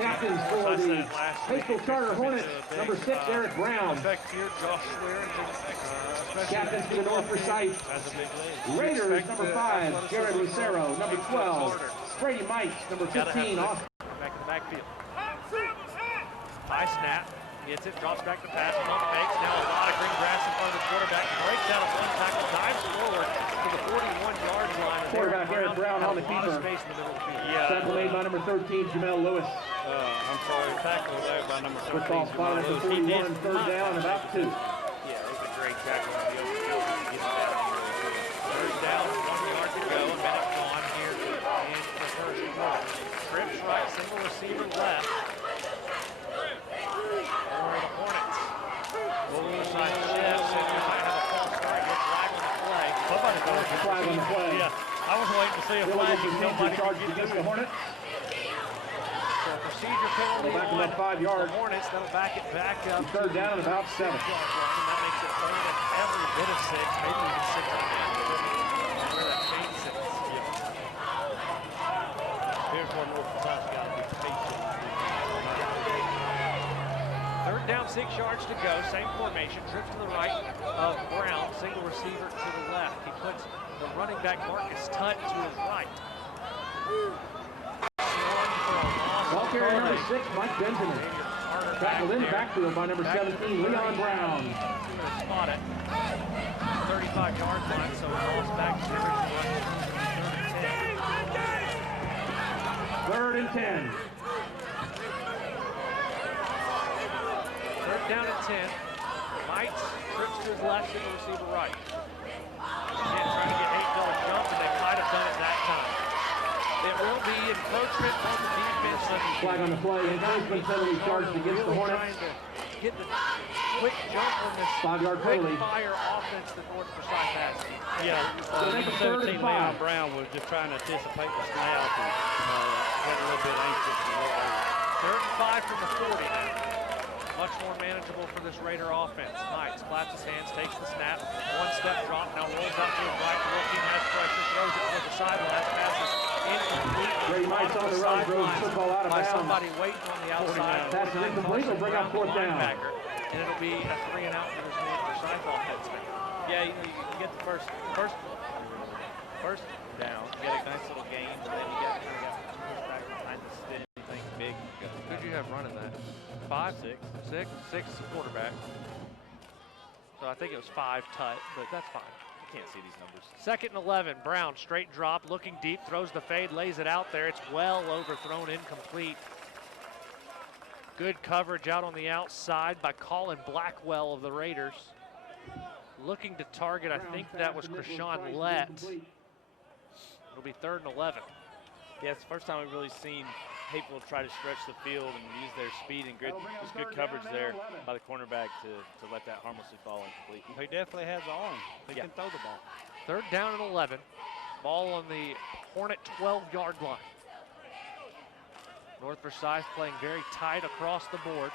Captains for the Hapeville Charter Hornets, number 6, Eric Brown. Captains for the North Forsyth Raiders, number 5, Jared Lucero. Number 12, Brady Mike. Number 15, Austin. Back in the backfield. High snap. Gets it, drops back to pass. Pump fakes. Now a lot of green grass in front of the quarterback. Breaks out of one tackle, dives on the keeper. Space in the middle of the field. Yeah. Tackle made by number 13, Jamel Lewis. I'm sorry, tackle there by number 13. Football spotted at the 41, third down, about 2. Yeah, it was a great tackle on the open field. Third down, 1 yard to go, a minute gone here in the first quarter. Trips right, single receiver left. For the Hornets. Forsyth shifts, and we might have a false start. Get flag on the play. Somebody got a flag on the play. Yeah, I was waiting to see a flag. Nobody charged against the Hornets. So procedure penalty Back on about 5 yards. the Hornets. That'll back it back up. Third down and about 7. And that makes it third and every bit of 6, maybe even 6 and a half. Where that change sits. Here's one more Forsyth got to be patient. Third down, 6 yards to go. Same formation. Trips to the right of Brown. Single receiver to the left. He puts the running back Marcus Tutt to his right. Ball carrier number 6, Mike Benjamin. Tackled in the backfield by number 17, Leon Brown. Spot it. 35-yard line, so balls back to the Third and 10. Third down and 10. Mites trips to his left, single receiver right. Again, trying to get Hapeville to jump, and they might have done it that time. It will be encroachment on the defense. Flag on the play. Encouragement penalty charged against the Hornets. Trying to get the quick jump on this 5-yard penalty. quick-fire offense that North Forsyth has. Yeah, make it third and 17, 5. Leon Brown was just trying to anticipate the snap and got a little bit anxious. Third and 5 from the 40 now. Much more manageable for this Raider offense. Knights claps his hands, takes the snap, 1-step drop, now rolls out to his right, looking, has pressure, throws it toward the sideline, passes incomplete. Ray Mites on the run, throws the football out of by bounds. somebody waiting on the outside. Pass is incomplete, will bring up 4th down. And it'll be a 3 and out for this North Forsyth offense. Yeah, you know, you can get the first down. You get a nice little gain, but then you got back behind the stick, anything big. Who'd you have running that? 5? 6? 6? 6 is the quarterback. So I think it was 5 Tutt, but that's fine. You can't see these numbers. 2nd and 11. Brown, straight drop, looking deep, throws the fade, lays it out there. It's well overthrown, incomplete. Good coverage out on the outside by Colin Blackwell of the Raiders. Looking to target, I think that was Krishawn Lett. It'll be 3rd and 11. Yeah, it's the first time we've really seen Hapeville try to stretch the field and use their speed and grit. There's good coverage there by the cornerback to let that harmlessly fall incomplete. He definitely has the arm. He can throw the ball. 3rd down and 11. Ball on the Hornet 12-yard line. North Forsyth playing very tight across the board.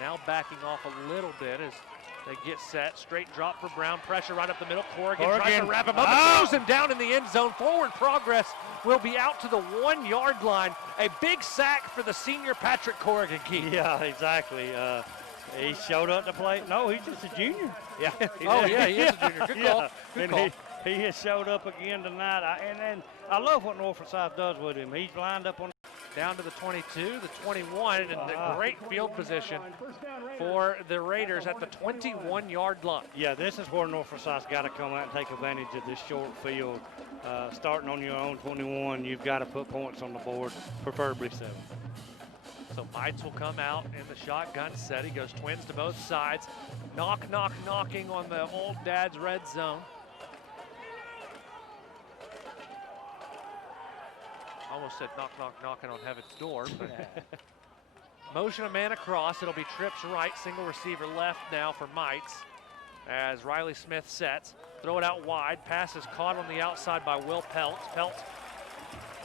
Now backing off a little bit as they get set. Straight drop for Brown. Pressure right up the middle. Corrigan tries to wrap him up and throws him down in the end zone. Forward progress will be out to the 1-yard line. A big sack for the senior Patrick Corrigan, Keith. Yeah, exactly. He showed up to play. No, he's just a junior. Yeah. Oh, yeah, he is a junior. Good call. Good call. He has showed up again tonight. And I love what North Forsyth does with him. He's lined up on down to the 22, the 21, and a great field position for the Raiders at the 21-yard line. Yeah, this is where North Forsyth's got to come out and take advantage of this short field. Starting on your own 21, you've got to put points on the board, preferably 7. So Mites will come out in the shotgun set. He goes twins to both sides. Knocking on the old dad's red zone. Almost said knocking on heaven's door. But motion a man across. It'll be trips right, single receiver left now for Mites as Riley Smith sets. Throw it out wide. Pass is caught on the outside by Will Peltz. Peltz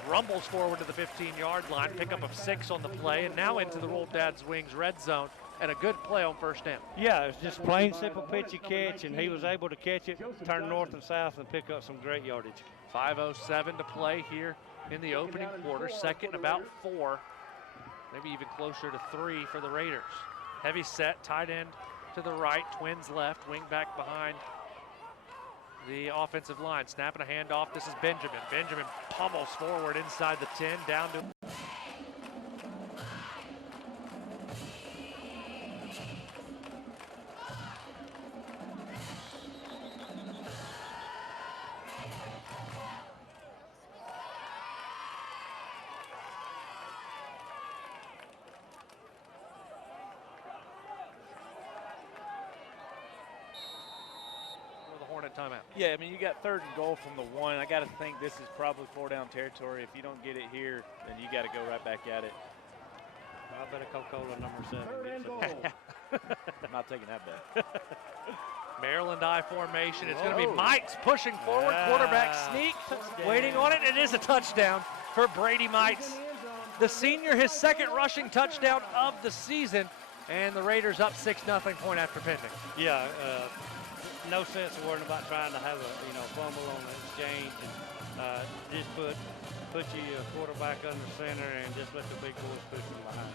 rumbles forward to the 15-yard line. Pickup of 6 on the play, and now into the Old Dad's Wings red zone. And a good play on 1st down. Yeah, it's just plain simple pitchy catch, and he was able to catch it, turn north and south, and pick up some great yardage. 5:07 to play here in the opening quarter. 2nd about 4, maybe even closer to 3 for the Raiders. Heavy set, tight end to the right, twins left, wing back behind the offensive line. Snapping a handoff, this is Benjamin. Benjamin pummels forward inside the 10, down to timeout. Yeah, I mean, you got 3rd and goal from the 1. I got to think this is probably 4-down territory. If you don't get it here, then you got to go right back at it. I bet a Coca-Cola number 7. 3rd and goal. I'm not taking that bet. Maryland I formation. It's going to be Mites pushing forward. Quarterback sneak, waiting on it. It is a touchdown for Brady Mites. The senior, his 2nd rushing touchdown of the season, and the Raiders up 6-0, point after pending. Yeah, no sense of worrying about trying to have a fumble on the exchange, and just put your quarterback under center and just let the big boys push them behind.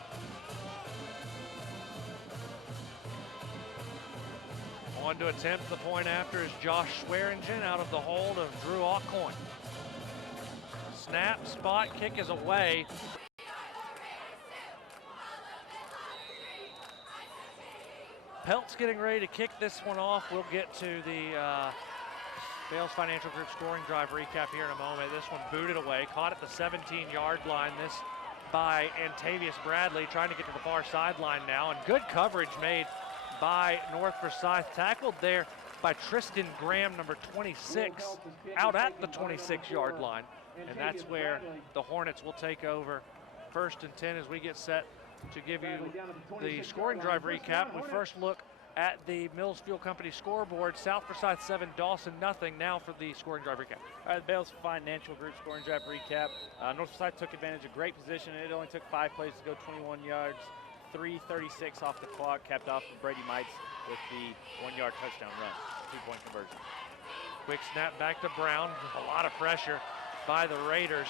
On to attempt the point after is Josh Swearingen out of the hold of Drew Alcoin. Snap, spot, kick is away. Pelt's getting ready to kick this one off. We'll get to the Bales Financial Group scoring drive recap here in a moment. This one booted away, caught at the 17-yard line. This by Antavius Bradley, trying to get to the far sideline now, and good coverage made by North Forsyth. Tackled there by Tristan Graham, number 26, out at the 26-yard line. And that's where the Hornets will take over 1st and 10 as we get set to give you the scoring drive recap. We first look at the Mills Fuel Company scoreboard. South Forsyth 7, Dawson nothing. Now for the scoring drive recap. All right, Bales Financial Group scoring drive recap. North Forsyth took advantage of great position. It only took 5 plays to go 21 yards. 3:36 off the clock, capped off from Brady Mites with the 1-yard touchdown run, 2-point conversion. Quick snap back to Brown. A lot of pressure by the Raiders.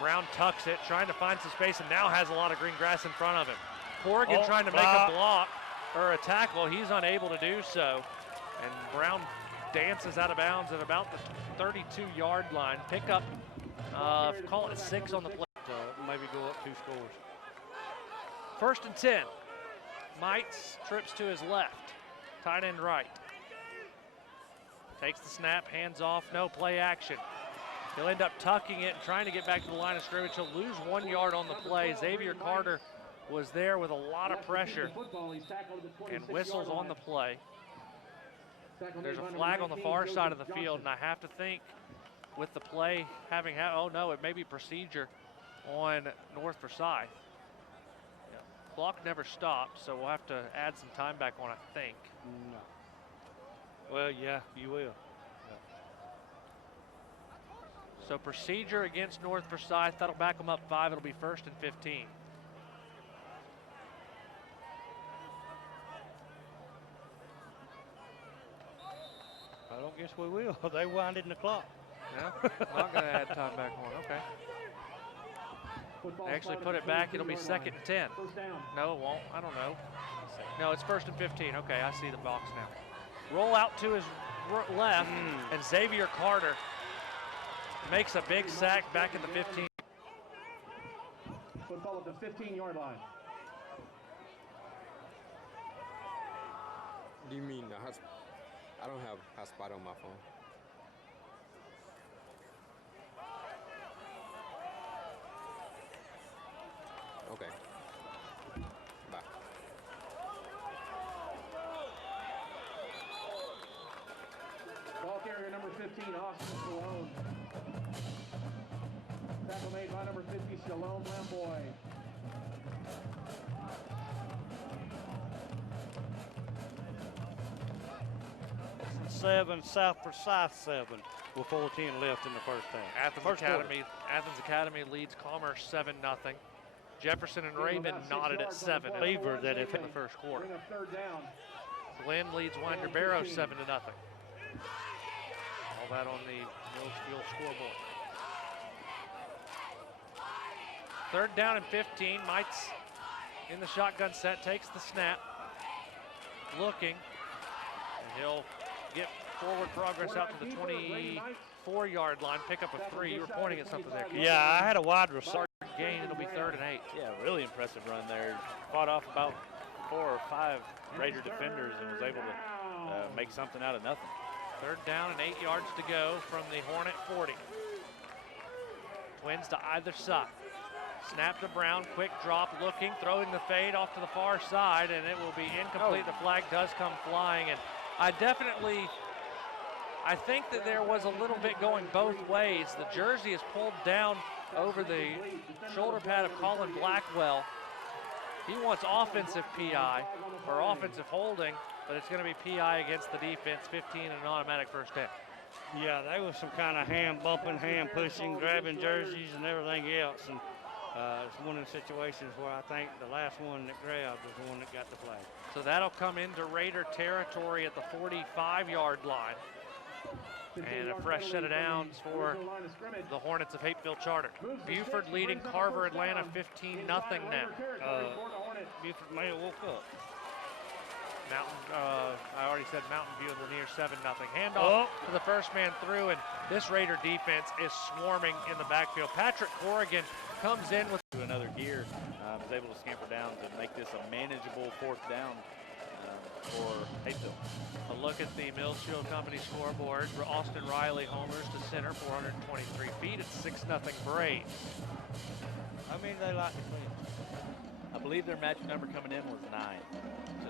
Brown tucks it, trying to find some space, and now has a lot of green grass in front of him. Corrigan trying to make a block or a tackle. He's unable to do so. And Brown dances out of bounds at about the 32-yard line. Pick up, call it 6 on the play. Maybe go up 2 scores. 1st and 10. Mites trips to his left. Tight end right. Takes the snap, hands off, no play action. He'll end up tucking it and trying to get back to the line of scrimmage. He'll lose 1 yard on the play. Xavier Carter was there with a lot of pressure and whistles on the play. There's a flag on the far side of the field, and I have to think with the play having, oh no, it may be procedure on North Forsyth. Clock never stopped, so we'll have to add some time back on, I think. No. Well, yeah, you will. Yeah. So procedure against North Forsyth, that'll back them up 5. It'll be 1st and 15. I don't guess we will. They winded the clock. No, not going to add time back on. Okay. Actually put it back. It'll be 2nd and 10. No, it won't. I don't know. No, it's 1st and 15. Okay, I see the box now. Roll out to his left, and Xavier Carter makes a big sack back at the 15. Football at the 15-yard line. Do you mean I don't have hotspot on my phone. Okay. Bye. Ball carrier number 15, Austin Stallone. Tackle made by number 50, Stallone Lamboy. Seven, South Forsyth 7 with 4:10 left in the first half. Athens Academy leads Commerce 7-0. Jefferson and Raven knotted at 7. Believer that if in the first quarter. Glenn leads Winder Barrow 7-0. All that on the Mills Fuel scoreboard. 3rd down and 15. Mites in the shotgun set, takes the snap. Looking, and he'll get forward progress out to the 24-yard line, pick up a 3. You were pointing at something there. Yeah, I had a wide receiver. Gain, it'll be 3rd and 8. Yeah, really impressive run there. Fought off about 4 or 5 Raider defenders and was able to make something out of nothing. 3rd down and 8 yards to go from the Hornet 40. Twins to either side. Snap to Brown, quick drop, looking, throwing the fade off to the far side, and it will be incomplete. The flag does come flying, and I definitely I think that there was a little bit going both ways. The jersey is pulled down over the shoulder pad of Colin Blackwell. He wants offensive PI or offensive holding, but it's going to be PI against the defense, 15 and an automatic first down. Yeah, there was some kind of hand bumping, hand pushing, grabbing jerseys and everything else. And it's one of the situations where I think the last one that grabbed was the one that got the flag. So that'll come into Raider territory at the 45-yard line. And a fresh set of downs for the Hornets of Hapeville Charter. Buford leading Carver Atlanta 15-0 now. Buford may have woke up. Mountain, I already said Mountain View and Lanier 7-0. Handoff to the first man through, and this Raider defense is swarming in the backfield. Patrick Corrigan comes in with another gear, is able to scamper down to make this a manageable fourth down for Hapeville. a look at the Millsfield Company scoreboard. Austin Riley homers to center, 423 feet. It's 6-0 Braves. I mean, they like to clean. I believe their match number coming in was 9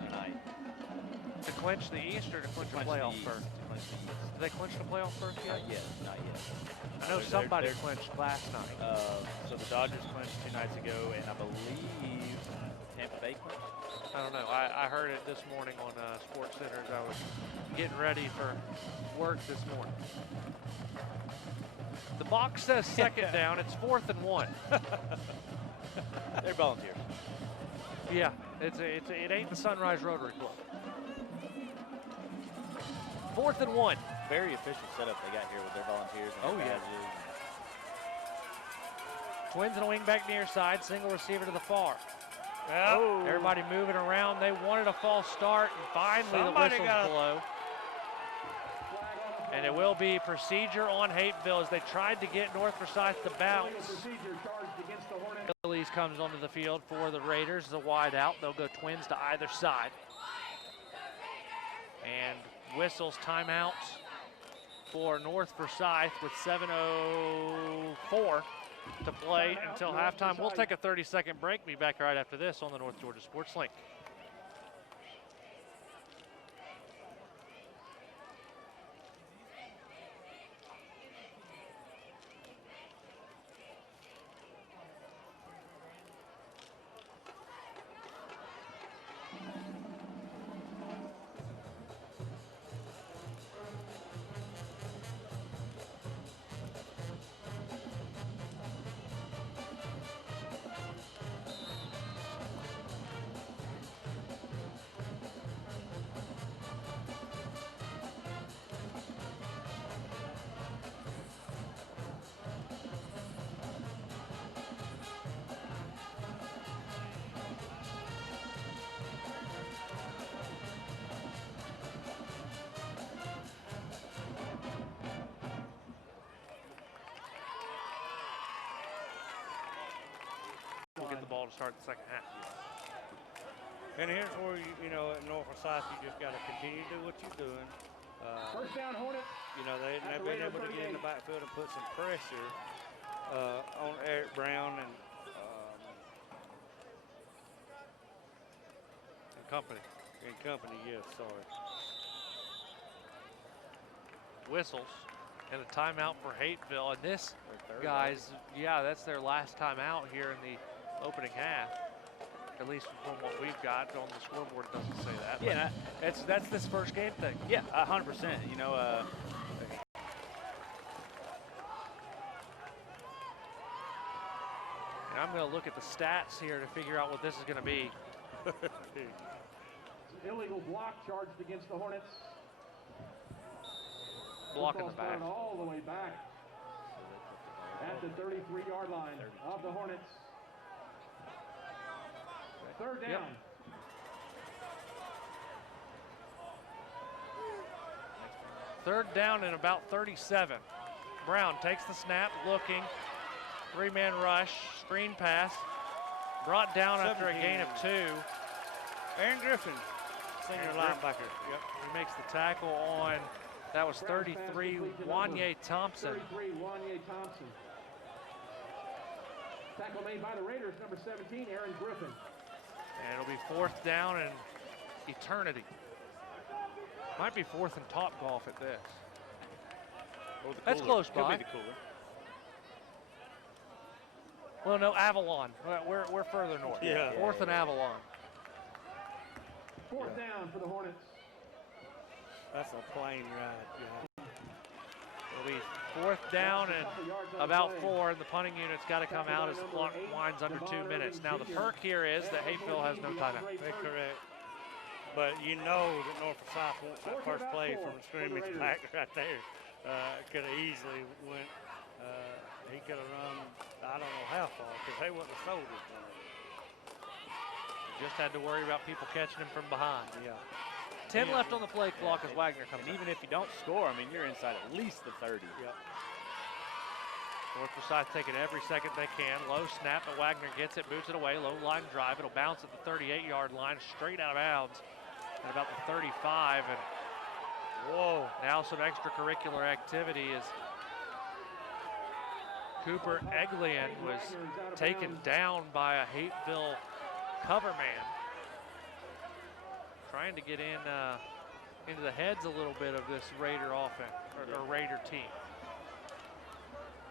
tonight. To clinch the East or to clinch the playoff berth? Did they clinch the playoff berth yet? Not yet. I know somebody clinched last night. So the Dodgers clinched 2 nights ago, and I believe Tampa Bay clinched. I don't know. I heard it this morning on Sports Center as I was getting ready for work this morning. The box says second down. It's 4th and 1. They're volunteers. Yeah, it ain't the Sunrise Rotary Club. 4th and 1. Very efficient setup they got here with their volunteers. And their badges. Twins and a wing back near side, single receiver to the far. Oh. Everybody moving around. They wanted a false start, and finally the whistle's blow. And it will be procedure on Hapeville as they tried to get North Forsyth to bounce. Phillies comes onto the field for the Raiders, the wide out. They'll go twins to either side. And whistles timeout for North Forsyth with 7:04 to play until halftime. We'll take a 30-second break. Be back right after this on the North Georgia Sports Link. Get the ball to start the second half. And here's where, you know, at North Forsyth, you just got to continue to do what you're doing. First down, Hornet. You know, they've been able to get in the backfield and put some pressure on Eric Brown and Company. Yes, sorry. Whistles and a timeout for Hapeville. And this, guys, yeah, that's their last time out here in the opening half. At least from what we've got on the scoreboard, it doesn't say that. Yeah, that's this first game thing. Yeah, 100%. You know, and I'm going to look at the stats here to figure out what this is going to be. Illegal block charged against the Hornets. Block in the back. All the way back at the 33-yard line of the Hornets. Third down. Yep. Third down and about 37. Brown takes the snap, looking. 3-man rush, screen pass. Brought down after a gain of 2. Aaron Griffin, senior linebacker. Yep. He makes the tackle on, that was 33, Wanye Thompson. 33, Wanye Thompson. Tackle made by the Raiders, number 17, Aaron Griffin. And it'll be 4th down and eternity. Might be 4th and Top Golf at this. That's close Could by. be the cooler. Well, no, Avalon. We're further north. Yeah. 4th and Avalon. Fourth down for the Hornets. That's a plane ride. Yeah. It'll be 4th down and about 4, and the punting unit's got to come out as the clock winds under 2 minutes. Now, the perk here is that Hapeville has no timeout. That's correct. But you know that North Forsyth wants that first play from the scrimmage back right there. Could have easily went, he could have run, I don't know how far, because they wouldn't have sold it. Just had to worry about people catching him from behind. Yeah. 10 left on the play clock as Wagner comes And in. even if you don't score, I mean, you're inside at least the 30. Yep. North Forsyth taking every second they can. Low snap, but Wagner gets it, boots it away. Low line drive. It'll bounce at the 38-yard line, straight out of bounds at about the 35. And whoa, now some extracurricular activity as Cooper Eglian was taken down by a Hapeville cover man, trying to get in into the heads a little bit of this Raider offense or Raider team.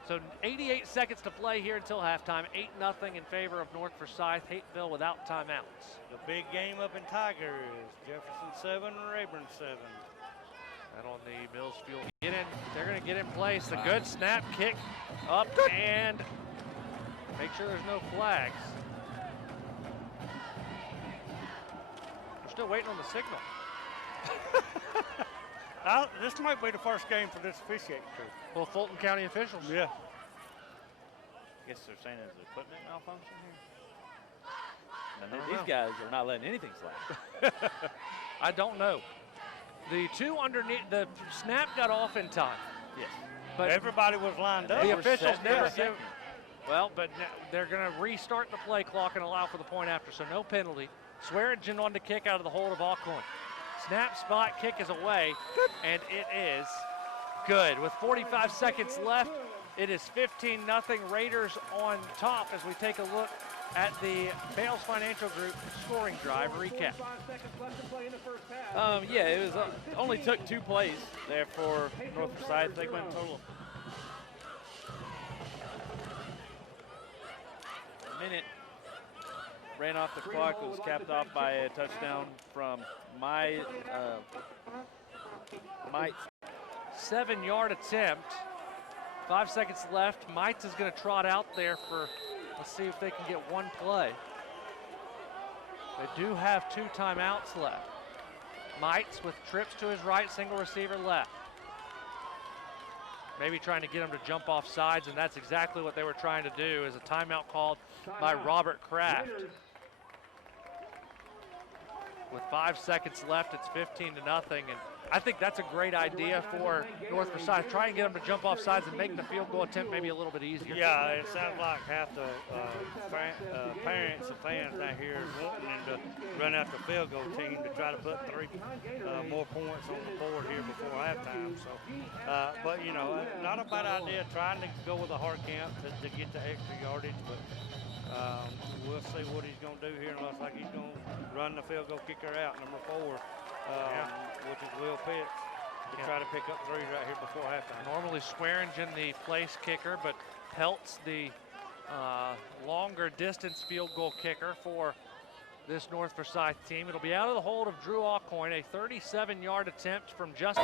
So 88 seconds to play here until halftime. 8-0 in favor of North Forsyth. Hapeville without timeouts. The big game up in Tiger is Jefferson 7, Rayburn 7. And on the Mills Fuel, they're going to get in place. The good snap, kick up, and make sure there's no flags. We're still waiting on the signal. This might be the first game for this officiating crew. Well, Fulton County officials. Yeah. I guess they're saying there's equipment malfunction here. And these guys are not letting anything slide. I don't know. The two underneath, the snap got off in time. Yes. But Everybody was lined up. the officials never give. give. Well, but they're going to restart the play clock and allow for the point after, so no penalty. Swearingen on the kick out of the hold of Alcorn. Snap, spot, kick is away, and it is good. With 45 seconds left, it is 15-0 Raiders on top as we take a look at the Bales Financial Group scoring drive recap. Yeah, it was only took 2 plays there for North Forsyth. They went total a minute. Ran off the clock. It was capped off by a touchdown from Mites. 7-yard attempt. 5 seconds left. Mites is going to trot out there for, let's see if they can get one play. They do have 2 timeouts left. Mites with trips to his right, single receiver left. Maybe trying to get him to jump off sides, and that's exactly what they were trying to do, is a timeout called by Robert Kraft. With 5 seconds left, it's 15-0, and I think that's a great idea for North Forsyth. Try and get them to jump off sides and make the field goal attempt maybe a little bit easier. Yeah, it sounds like half the parents and fans out here is wanting them to run out the field goal team to try to put 3 more points on the board here before halftime. So, but you know, not a bad idea trying to go with a hard count to get the extra yardage, but we'll see what he's going to do here. It looks like he's going to run the field goal kicker out, number 4. Which is Will Pitts, to try to pick up 3 right here before halftime. Normally Swearingen the place kicker, but Peltz the longer distance field goal kicker for this North Forsyth team. It'll be out of the hold of Drew Alcoin, a 37-yard attempt from just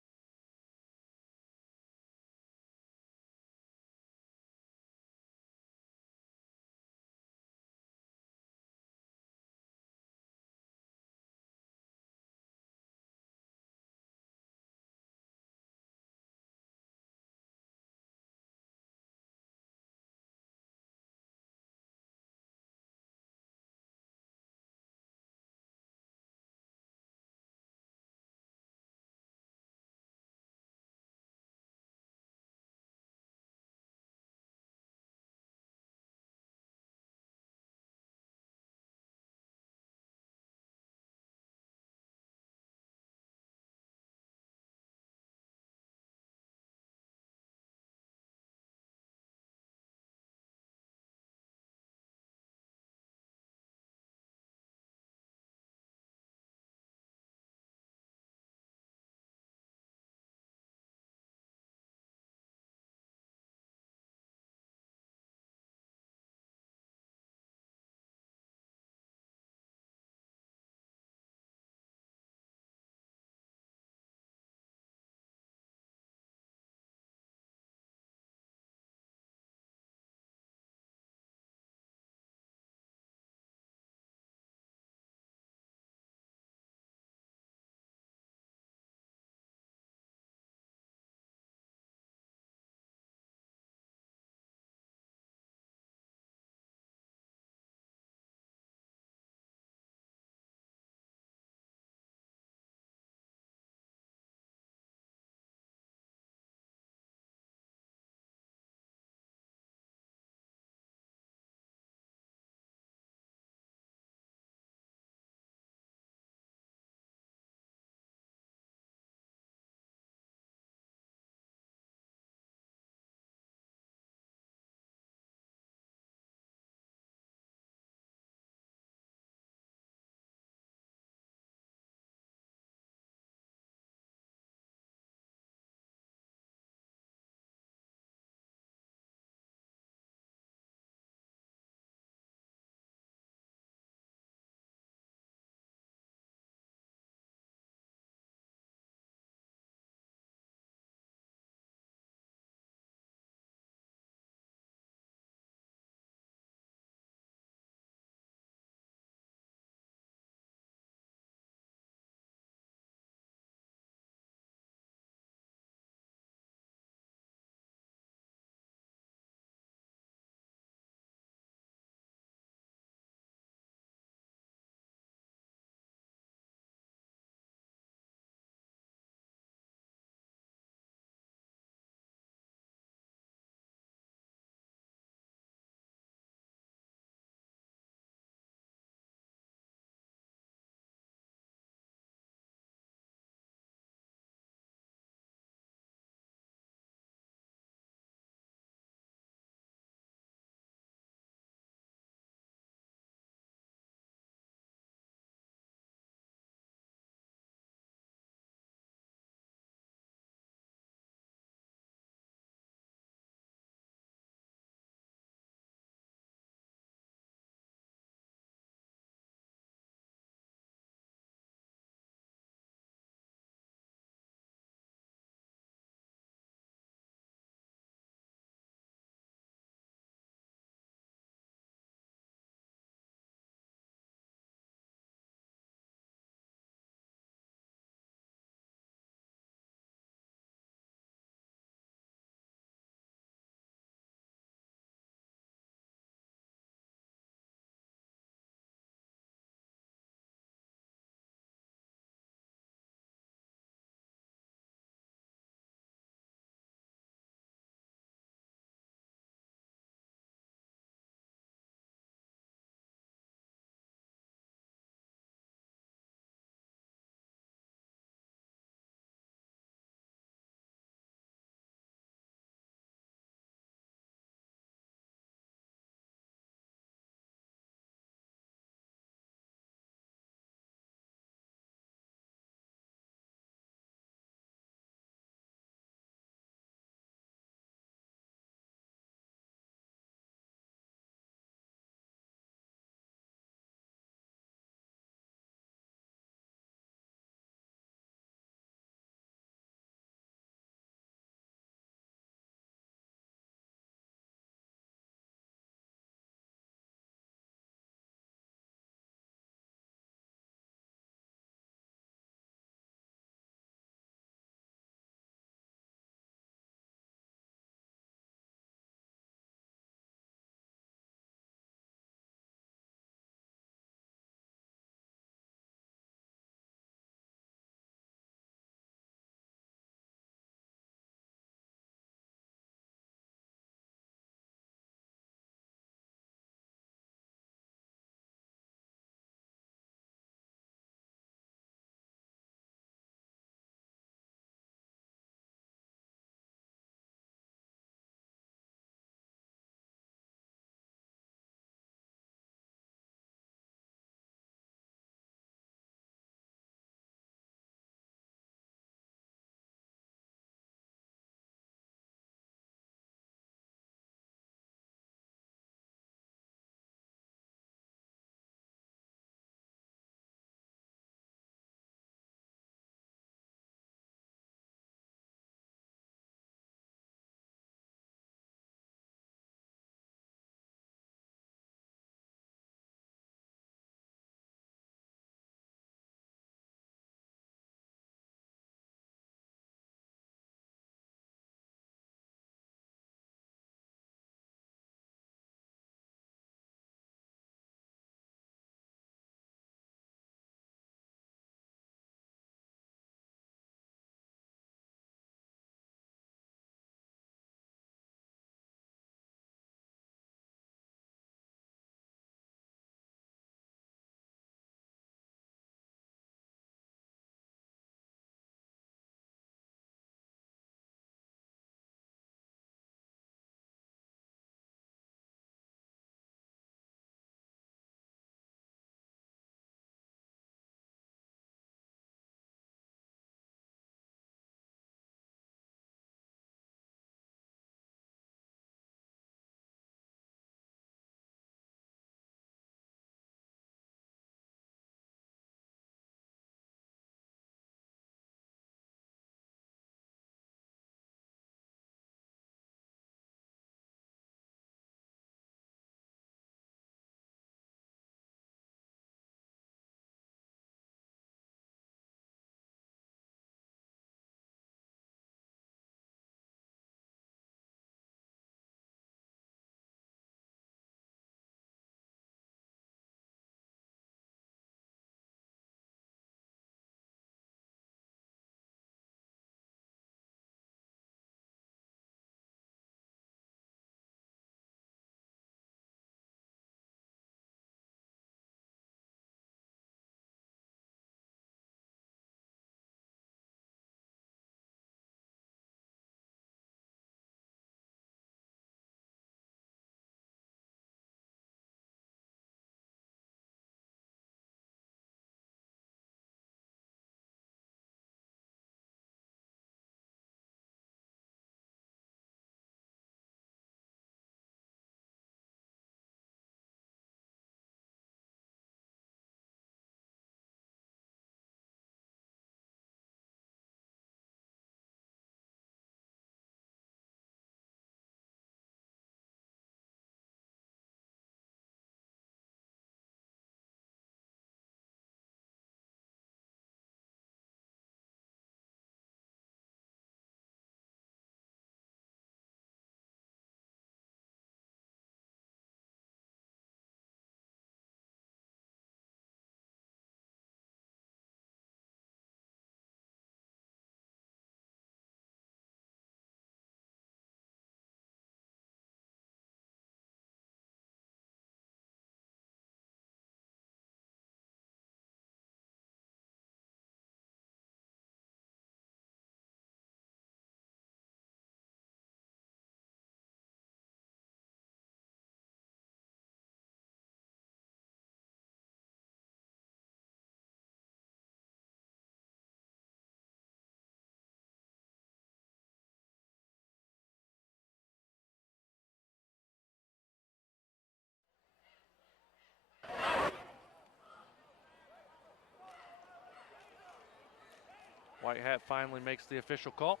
White hat finally makes the official call.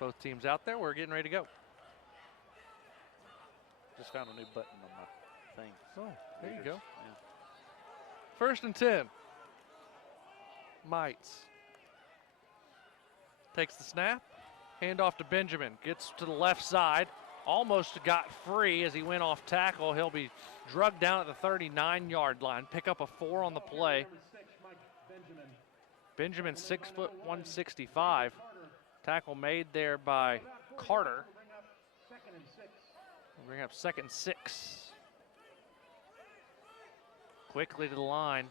Both teams out there. We're getting ready to go. Just found a new button on my thing. Oh, there you go. Yeah. First and 10. Mites takes the snap. Hand off to Benjamin. Gets to the left side. Almost got free as he went off tackle. He'll be drugged down at the 39-yard line. Pick up a 4 on the play. Benjamin, 6 foot 165. Tackle made there by Carter. We'll bring up 2nd and 6. Quickly to the line.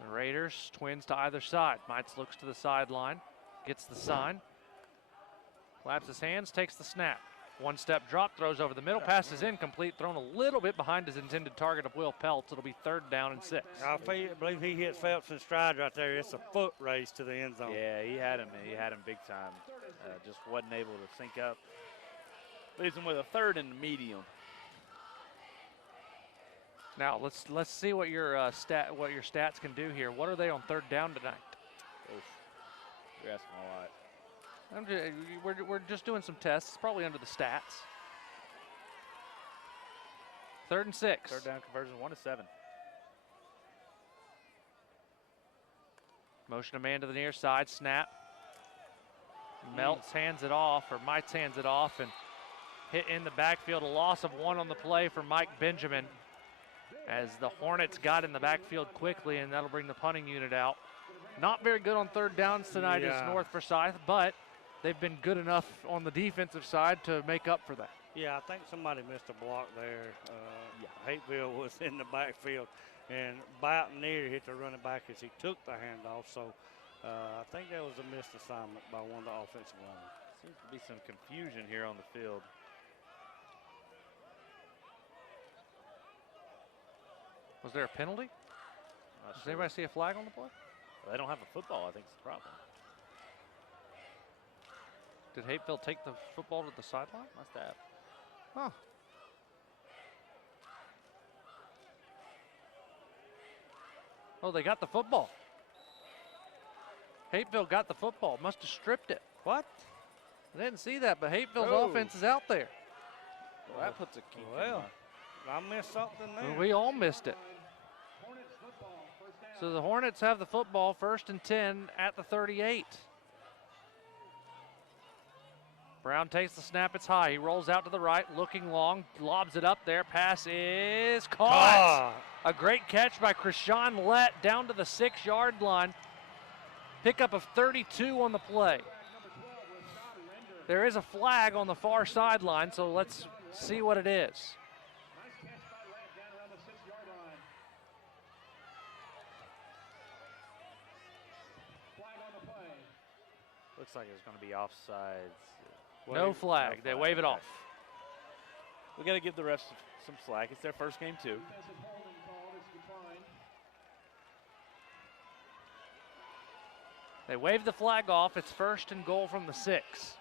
The Raiders, twins to either side. Mites looks to the sideline, gets the sign. Claps his hands, takes the snap. 1-step drop, throws over the middle, passes incomplete, thrown a little bit behind his intended target of Will Peltz. It'll be 3rd down and 6. I believe he hits Phelps in stride right there. It's a foot race to the end zone. Yeah, he had him big time. Just wasn't able to sync up. Leaves him with a 3rd and medium. Now let's see what your stats can do here. What are they on 3rd down tonight? Oof. You're asking a lot. We're just doing some tests. It's probably under the stats. 3rd and 6. 3rd down conversion 1 to 7. Motion a man to the near side. Snap. Melts hands it off, or Mites hands it off, and hit in the backfield. A loss of 1 on the play for Mike Benjamin, as the Hornets got in the backfield quickly, and that'll bring the punting unit out. Not very good on 3rd downs tonight is North Forsyth, but they've been good enough on the defensive side to make up for that. Yeah, I think somebody missed a block there. Hapeville was in the backfield, and Boughton near hit the running back as he took the handoff. So I think that was a missed assignment by one of the offensive linemen. Seems to be some confusion here on the field. Was there a penalty? Does anybody see a flag on the play? Well, they don't have a football, I think is the problem. Did Hapeville take the football to the sideline? Must have. Huh. Oh, they got the football. Hapeville got the football. Must have stripped it. What? I didn't see that, but Hapeville's offense is out there. Well, that puts a key. Well, I missed something there. We all missed it. So the Hornets have the football, 1st and 10 at the 38. Brown takes the snap, it's high. He rolls out to the right, looking long, lobs it up there. Pass is caught. A great catch by Krishan Lett down to the 6-yard line. Pickup of 32 on the play. There is a flag on the far sideline, so let's see what it is. Looks like it's going to be offsides. No flag. They wave it off. We got to give the refs some slack. It's their first game too. They wave the flag off. It's 1st and goal from the 6.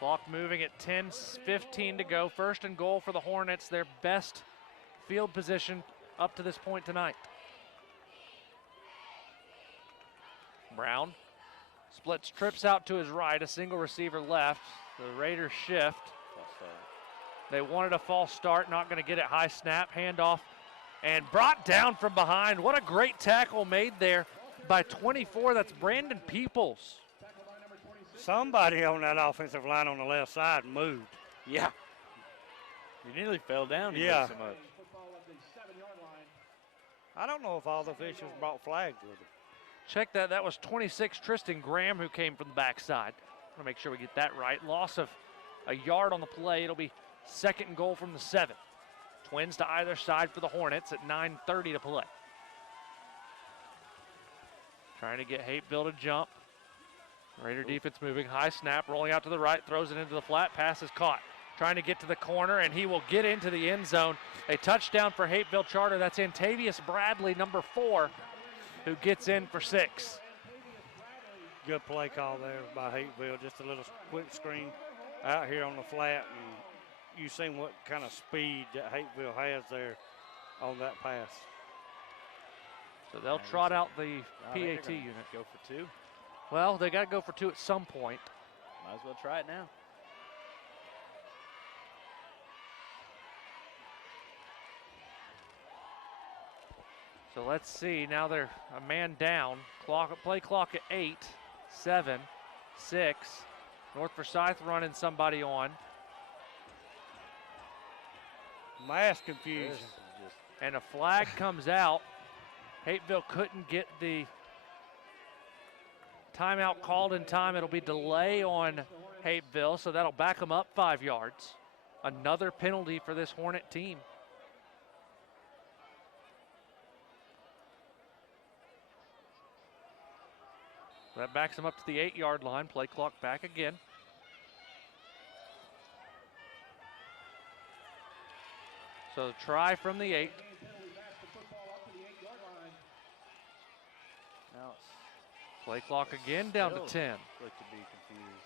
Clock moving at 10:15 to go. 1st and goal for the Hornets. Their best field position up to this point tonight. Brown splits, trips out to his right, a single receiver left. The Raiders shift. They wanted a false start, not going to get it. High snap, handoff, and brought down from behind. What a great tackle made there by 24. That's Brandon Peoples. Somebody on that offensive line on the left side moved. Yeah. You nearly fell down. Yeah. So much. I don't know if all the officials brought flags with them. Check that. That was 26 Tristan Graham who came from the backside. I want to make sure we get that right. Loss of a yard on the play. It'll be 2nd and goal from the 7. Twins to either side for the Hornets at 9:30 to play. Trying to get Hapeville to jump. Raider defense moving. High snap, rolling out to the right, throws it into the flat. Pass is caught. Trying to get to the corner, and he will get into the end zone. A touchdown for Hapeville Charter. That's Antavius Bradley, number 4, who gets in for 6. Good play call there by Hapeville. Just a little quick screen out here on the flat, and you've seen what kind of speed that Hapeville has there on that pass. So they'll trot out the PAT unit. Go for 2. Well, they got to go for 2 at some point. Might as well try it now. So let's see. Now they're a man down. Play clock at 8, 7, 6. North Forsyth running somebody on. Mass confusion. And a flag comes out. Hapeville couldn't get the timeout called in time. It'll be delay on Hapeville, so that'll back them up 5 yards. Another penalty for this Hornet team. That backs them up to the 8-yard line. Play clock back again. So try from the 8. Now Play clock again down to 10. look to be confused.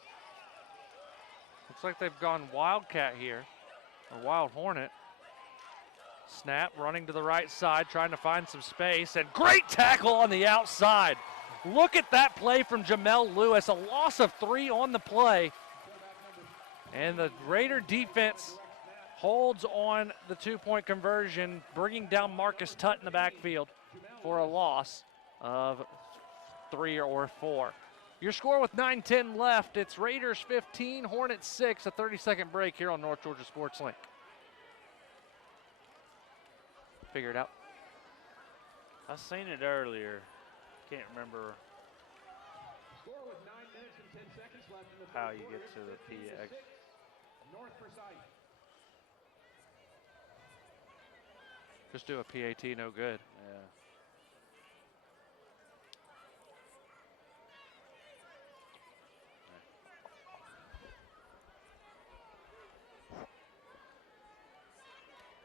Looks like they've gone Wildcat here, or Wild Hornet. Snap running to the right side, trying to find some space, and great tackle on the outside. Look at that play from Jamel Lewis, a loss of 3 on the play. And the Raider defense holds on the 2-point conversion, bringing down Marcus Tutt in the backfield for a loss of 3 or 4. Your score with 9:10 left, it's Raiders 15, Hornets 6, a 30-second break here on North Georgia Sports Link. Figure it out. I seen it earlier. Can't remember how you get to the PX. Just do a PAT, no good. Yeah.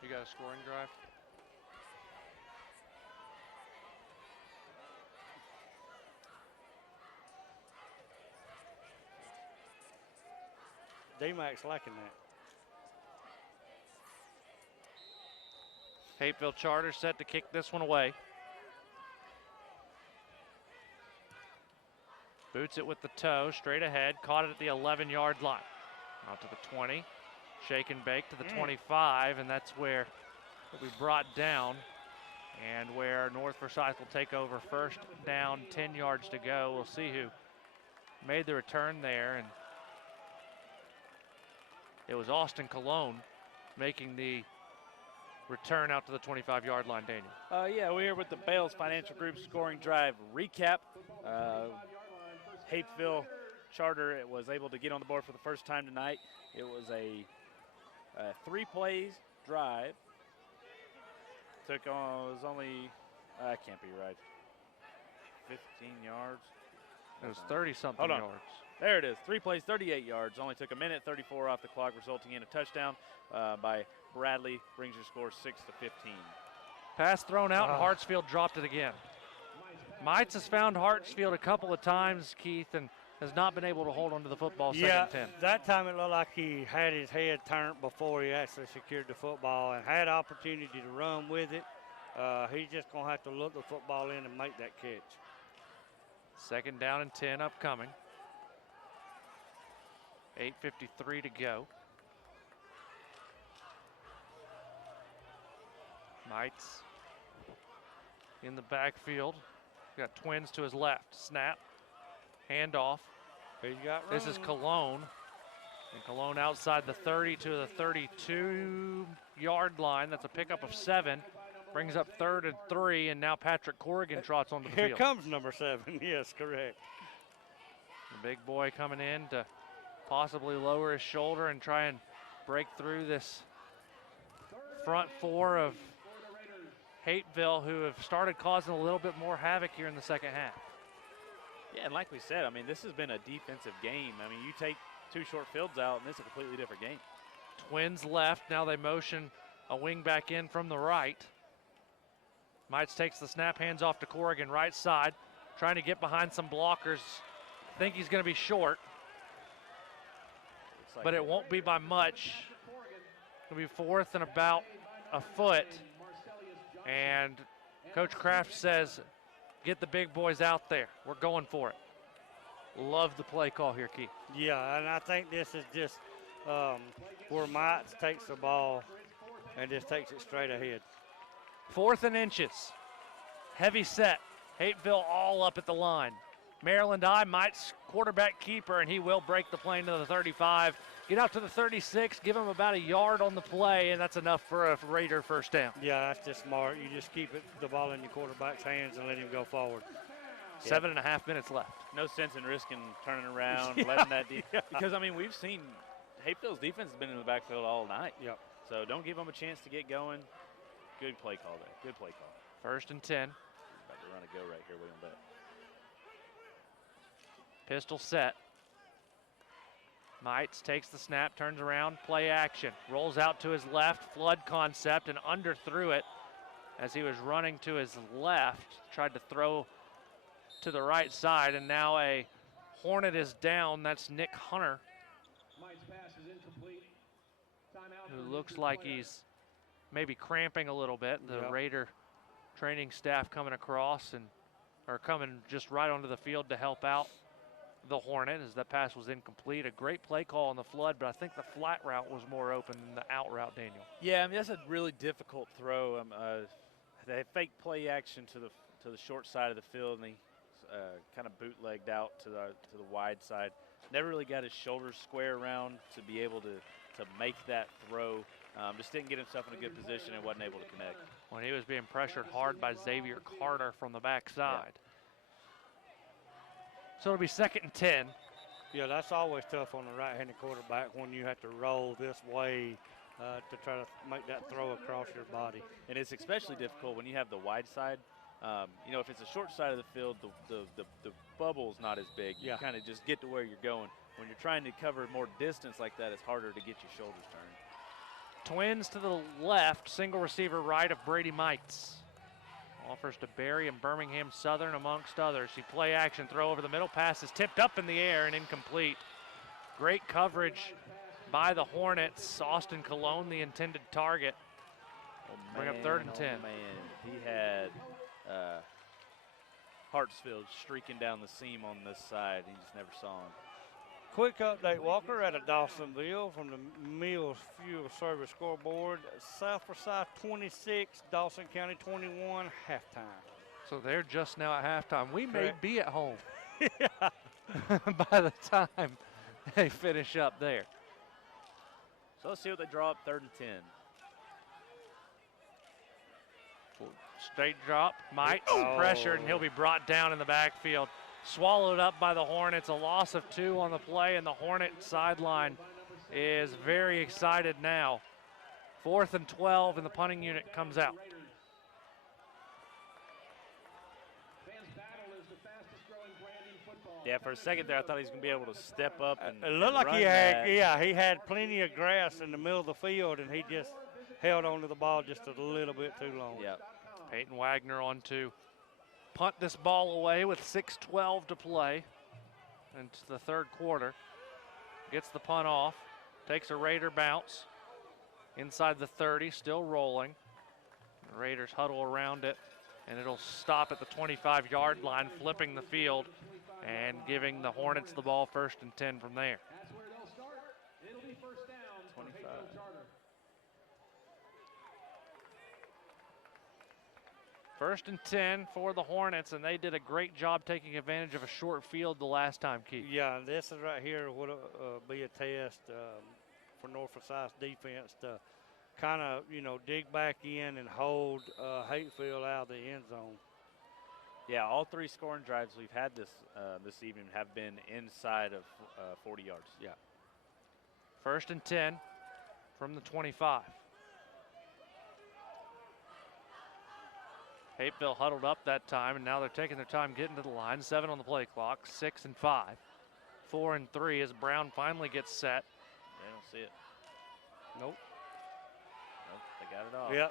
You got a scoring drive? D-Mac's liking that. Hapeville Charter set to kick this one away. Boots it with the toe, straight ahead, caught it at the 11-yard line. Out to the 20, shake and bake to the 25, and that's where it'll be brought down, and where North Forsyth will take over first down, 10 yards to go. We'll see who made the return there, and it was Austin Colon making the return out to the 25-yard line, Daniel. Yeah, we're here with the Bales Financial Group scoring drive recap. Hapeville Charter was able to get on the board for the first time tonight. It was a 3-plays drive. It was only, I can't be right, 15 yards. It was 30-something Hold on. yards. There it is, 3 plays, 38 yards. Only took a minute 34 off the clock, resulting in a touchdown by Bradley. Brings your score 6-15. Pass thrown out, and Hartsfield dropped it again. Mites has found Hartsfield a couple of times, Keith, and has not been able to hold onto the football second and 10. That time it looked like he had his head turned before he actually secured the football and had opportunity to run with it. He's just going to have to look the football in and make that catch. Second down and 10 upcoming. 8:53 to go. Mites in the backfield. Got Twins to his left. Snap. Handoff. He's got This is Colon. And Colon outside the 30 to the 32-yard line. That's a pickup of 7. Brings up 3rd and 3, and now Patrick Corrigan trots onto the Here field. comes number 7. Yes, correct. The big boy coming in to possibly lower his shoulder and try and break through this front 4 of Hapeville, who have started causing a little bit more havoc here in the second half. Yeah, and like we said, I mean, this has been a defensive game. I mean, you take 2 short fields out, and this is a completely different game. Twins left. Now they motion a wing back in from the right. Mites takes the snap, hands off to Corrigan, right side, trying to get behind some blockers. Think he's going to be short, Like but it won't be by much. It'll be 4th and about a foot. And Coach Kraft says, get the big boys out there. We're going for it. Love the play call here, Keith. Yeah, and I think this is just where Mites takes the ball and just takes it straight ahead. 4th and inches. Heavy set. Hapeville all up at the line. Maryland Mites quarterback keeper, and he will break the plane to the 35. Get out to the 36, give him about a yard on the play, and that's enough for a Raider first down. Yeah, that's just smart. You just keep the ball in your quarterback's hands and let him go forward. 7.5 minutes left. No sense in risking turning around, letting that because I mean we've seen Hapeville's defense has been in the backfield all night. Yep. So don't give them a chance to get going. Good play call there. Good play call. 1st and 10. About to run a go right here, William Bet. Pistol set. Mites takes the snap, turns around, play action. Rolls out to his left, flood concept, and underthrew it as he was running to his left. Tried to throw to the right side, and now a Hornet is down. That's Nick Hunter, who looks like he's maybe cramping a little bit. The Raider training staff coming across and are coming just right onto the field to help out the Hornet as that pass was incomplete. A great play call on the flood, but I think the flat route was more open than the out route, Daniel. Yeah, I mean that's a really difficult throw. They fake play action to the short side of the field, and he kind of bootlegged out to the wide side. Never really got his shoulders square around to be able to make that throw. Just didn't get himself in a good position and wasn't able to connect. When he was being pressured hard by Xavier Carter from the backside. Yeah. So it'll be 2nd and 10. Yeah, that's always tough on the right-handed quarterback when you have to roll this way to try to make that throw across your body. And it's especially difficult when you have the wide side. You know, if it's a short side of the field, the bubble's not as big. You kind of just get to where you're going. When you're trying to cover more distance like that, it's harder to get your shoulders turned. Twins to the left, single receiver right of Brady Mites. Offers to Barry and Birmingham Southern amongst others. He play action, throw over the middle, pass is tipped up in the air and incomplete. Great coverage by the Hornets. Austin Colon, the intended target. Bring up 3rd and 10. Man, he had Hartsfield streaking down the seam on this side. He just never saw him. Quick update, Walker, out of Dawsonville from the Mills Fuel Service scoreboard. South Forsyth 26, Dawson County 21, halftime. So they're just now at halftime. We may be at home by the time they finish up there. So let's see what they draw up 3rd and 10. Straight drop, Mites pressured, and he'll be brought down in the backfield. Swallowed up by the Hornets, a loss of 2 on the play, and the Hornet sideline is very excited now. 4th and 12, and the punting unit comes out. Yeah, for a second there, I thought he was going to be able to step up and it looked like run he had, that. he had plenty of grass in the middle of the field, and he just held onto the ball just a little bit too long. Yep. Peyton Wagner on to punt this ball away with 6:12 to play into the 3rd quarter. Gets the punt off, takes a Raider bounce inside the 30, still rolling. The Raiders huddle around it, and it'll stop at the 25-yard line, flipping the field and giving the Hornets the ball 1st and 10 from there. That's where they'll start. It'll be 1st down. 25. Charter. 1st and 10 for the Hornets, and they did a great job taking advantage of a short field the last time, Keith. Yeah, this is right here would be a test for North Forsyth's defense to kind of, dig back in and hold Hapeville out of the end zone. Yeah, all 3 scoring drives we've had this evening have been inside of 40 yards. Yeah. 1st and 10 from the 25. Hapeville huddled up that time, and now they're taking their time getting to the line. 7 on the play clock, 6 and 5. 4 and 3 as Brown finally gets set. They don't see it. Nope. Nope, they got it off. Yeah,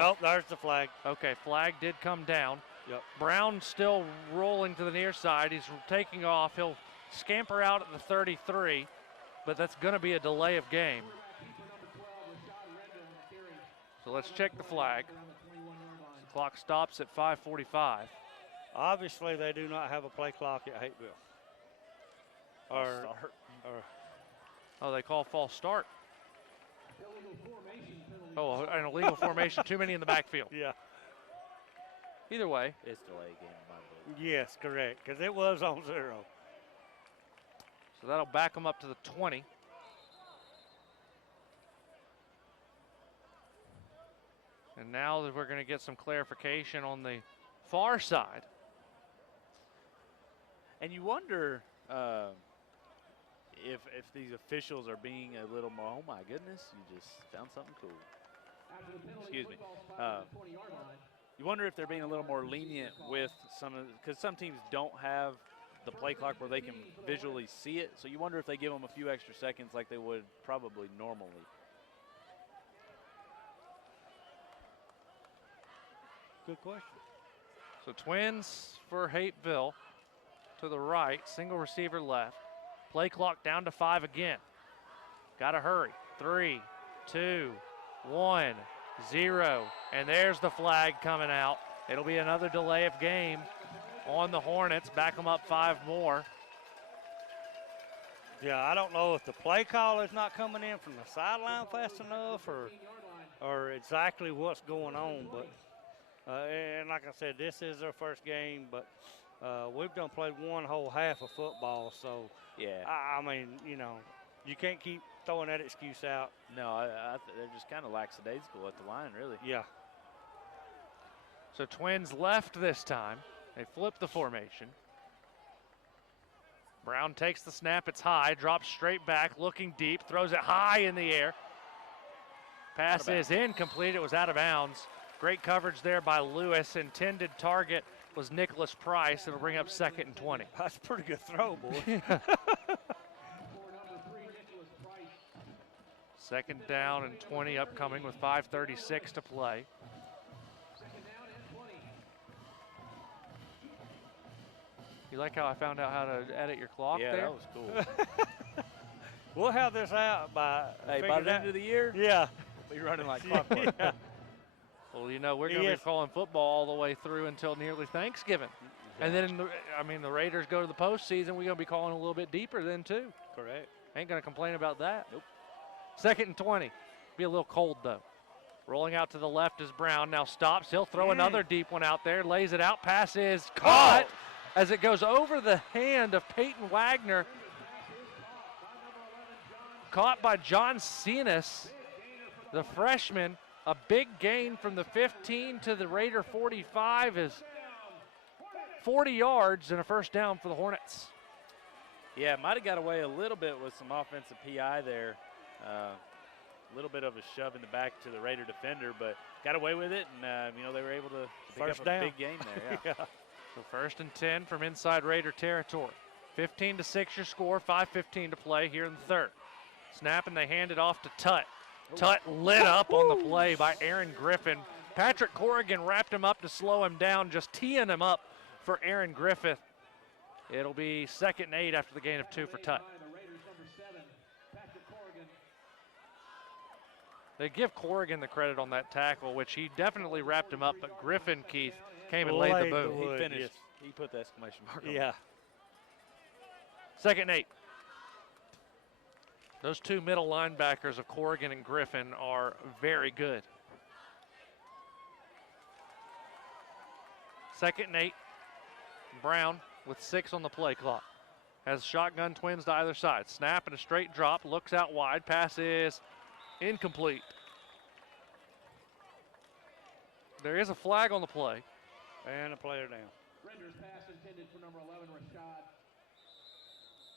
nope, there's the flag. Okay, flag did come down. Yep. Brown still rolling to the near side. He's taking off. He'll scamper out at the 33, but that's going to be a delay of game. So let's check the flag. Clock stops at 5:45. Obviously, they do not have a play clock at Hapeville. Oh, they call false start. Oh, an illegal formation. Too many in the backfield. Yeah. Either way. It's delay game in my book. Yes, correct, because it was on 0. So that'll back them up to the 20. And now that we're going to get some clarification on the far side. And you wonder if these officials are being a little more, oh my goodness, you just found something cool. Excuse me. You wonder if they're being a little more lenient with some of, because some teams don't have the play clock where they can visually see it. So you wonder if they give them a few extra seconds like they would probably normally. Good question. So Twins for Hapeville to the right, single receiver left. Play clock down to 5 again. Got to hurry. 3, 2, 1, 0. And there's the flag coming out. It'll be another delay of game on the Hornets. Back them up 5 more. Yeah, I don't know if the play call is not coming in from the sideline fast enough or exactly what's going on. But and like I said, this is their first game, but we've done played one whole half of football. So, yeah, I mean, you know, you can't keep throwing that excuse out. No, they're just kind of lackadaisical at the line, really. Yeah. So Twins left this time. They flip the formation. Brown takes the snap. It's high. Drops straight back, looking deep. Throws it high in the air. Pass is incomplete. It was out of bounds. Great coverage there by Lewis. Intended target was Nicholas Price. It'll bring up 2nd and 20. That's a pretty good throw, boy. 2nd down and 20 upcoming with 5:36 to play. You like how I found out how to edit your clock yeah, there? that was cool. We'll have this out by by the end of the year. Yeah. We'll be running like clockwork. Yeah. Well, you know, we're going to be calling football all the way through until nearly Thanksgiving. And then, the Raiders go to the postseason. We're going to be calling a little bit deeper then, too. Correct. Ain't going to complain about that. Nope. 2nd and 20. Be a little cold, though. Rolling out to the left is Brown. Now stops. He'll throw another deep one out there. Lays it out. Pass is caught as it goes over the hand of Peyton Wagner. Caught by John Cenas, the freshman. A big gain from the 15 to the Raider 45 is 40 yards and a first down for the Hornets. Yeah, might have got away a little bit with some offensive PI there. A little bit of a shove in the back to the Raider defender, but got away with it, and they were able to pick up a big game there. Yeah. So 1st and 10 from inside Raider territory. 15-6 your score, 5:15 to play here in the 3rd. Snap, and they hand it off to Tutt. Tutt lit up on the play by Aaron Griffin. Patrick Corrigan wrapped him up to slow him down, just teeing him up for Aaron Griffith. It'll be 2nd and 8 after the gain of 2 for Tutt. They give Corrigan the credit on that tackle, which he definitely wrapped him up, but Griffin, Keith, came and laid the boot. He finished. Yes. He put the exclamation mark on it. Yeah. 2nd and 8. Those two middle linebackers of Corrigan and Griffin are very good. 2nd and 8. Brown with 6 on the play clock. Has shotgun twins to either side. Snap and a straight drop. Looks out wide. Pass is incomplete. There is a flag on the play. And a player down. Render's pass intended for number 11, Rashad.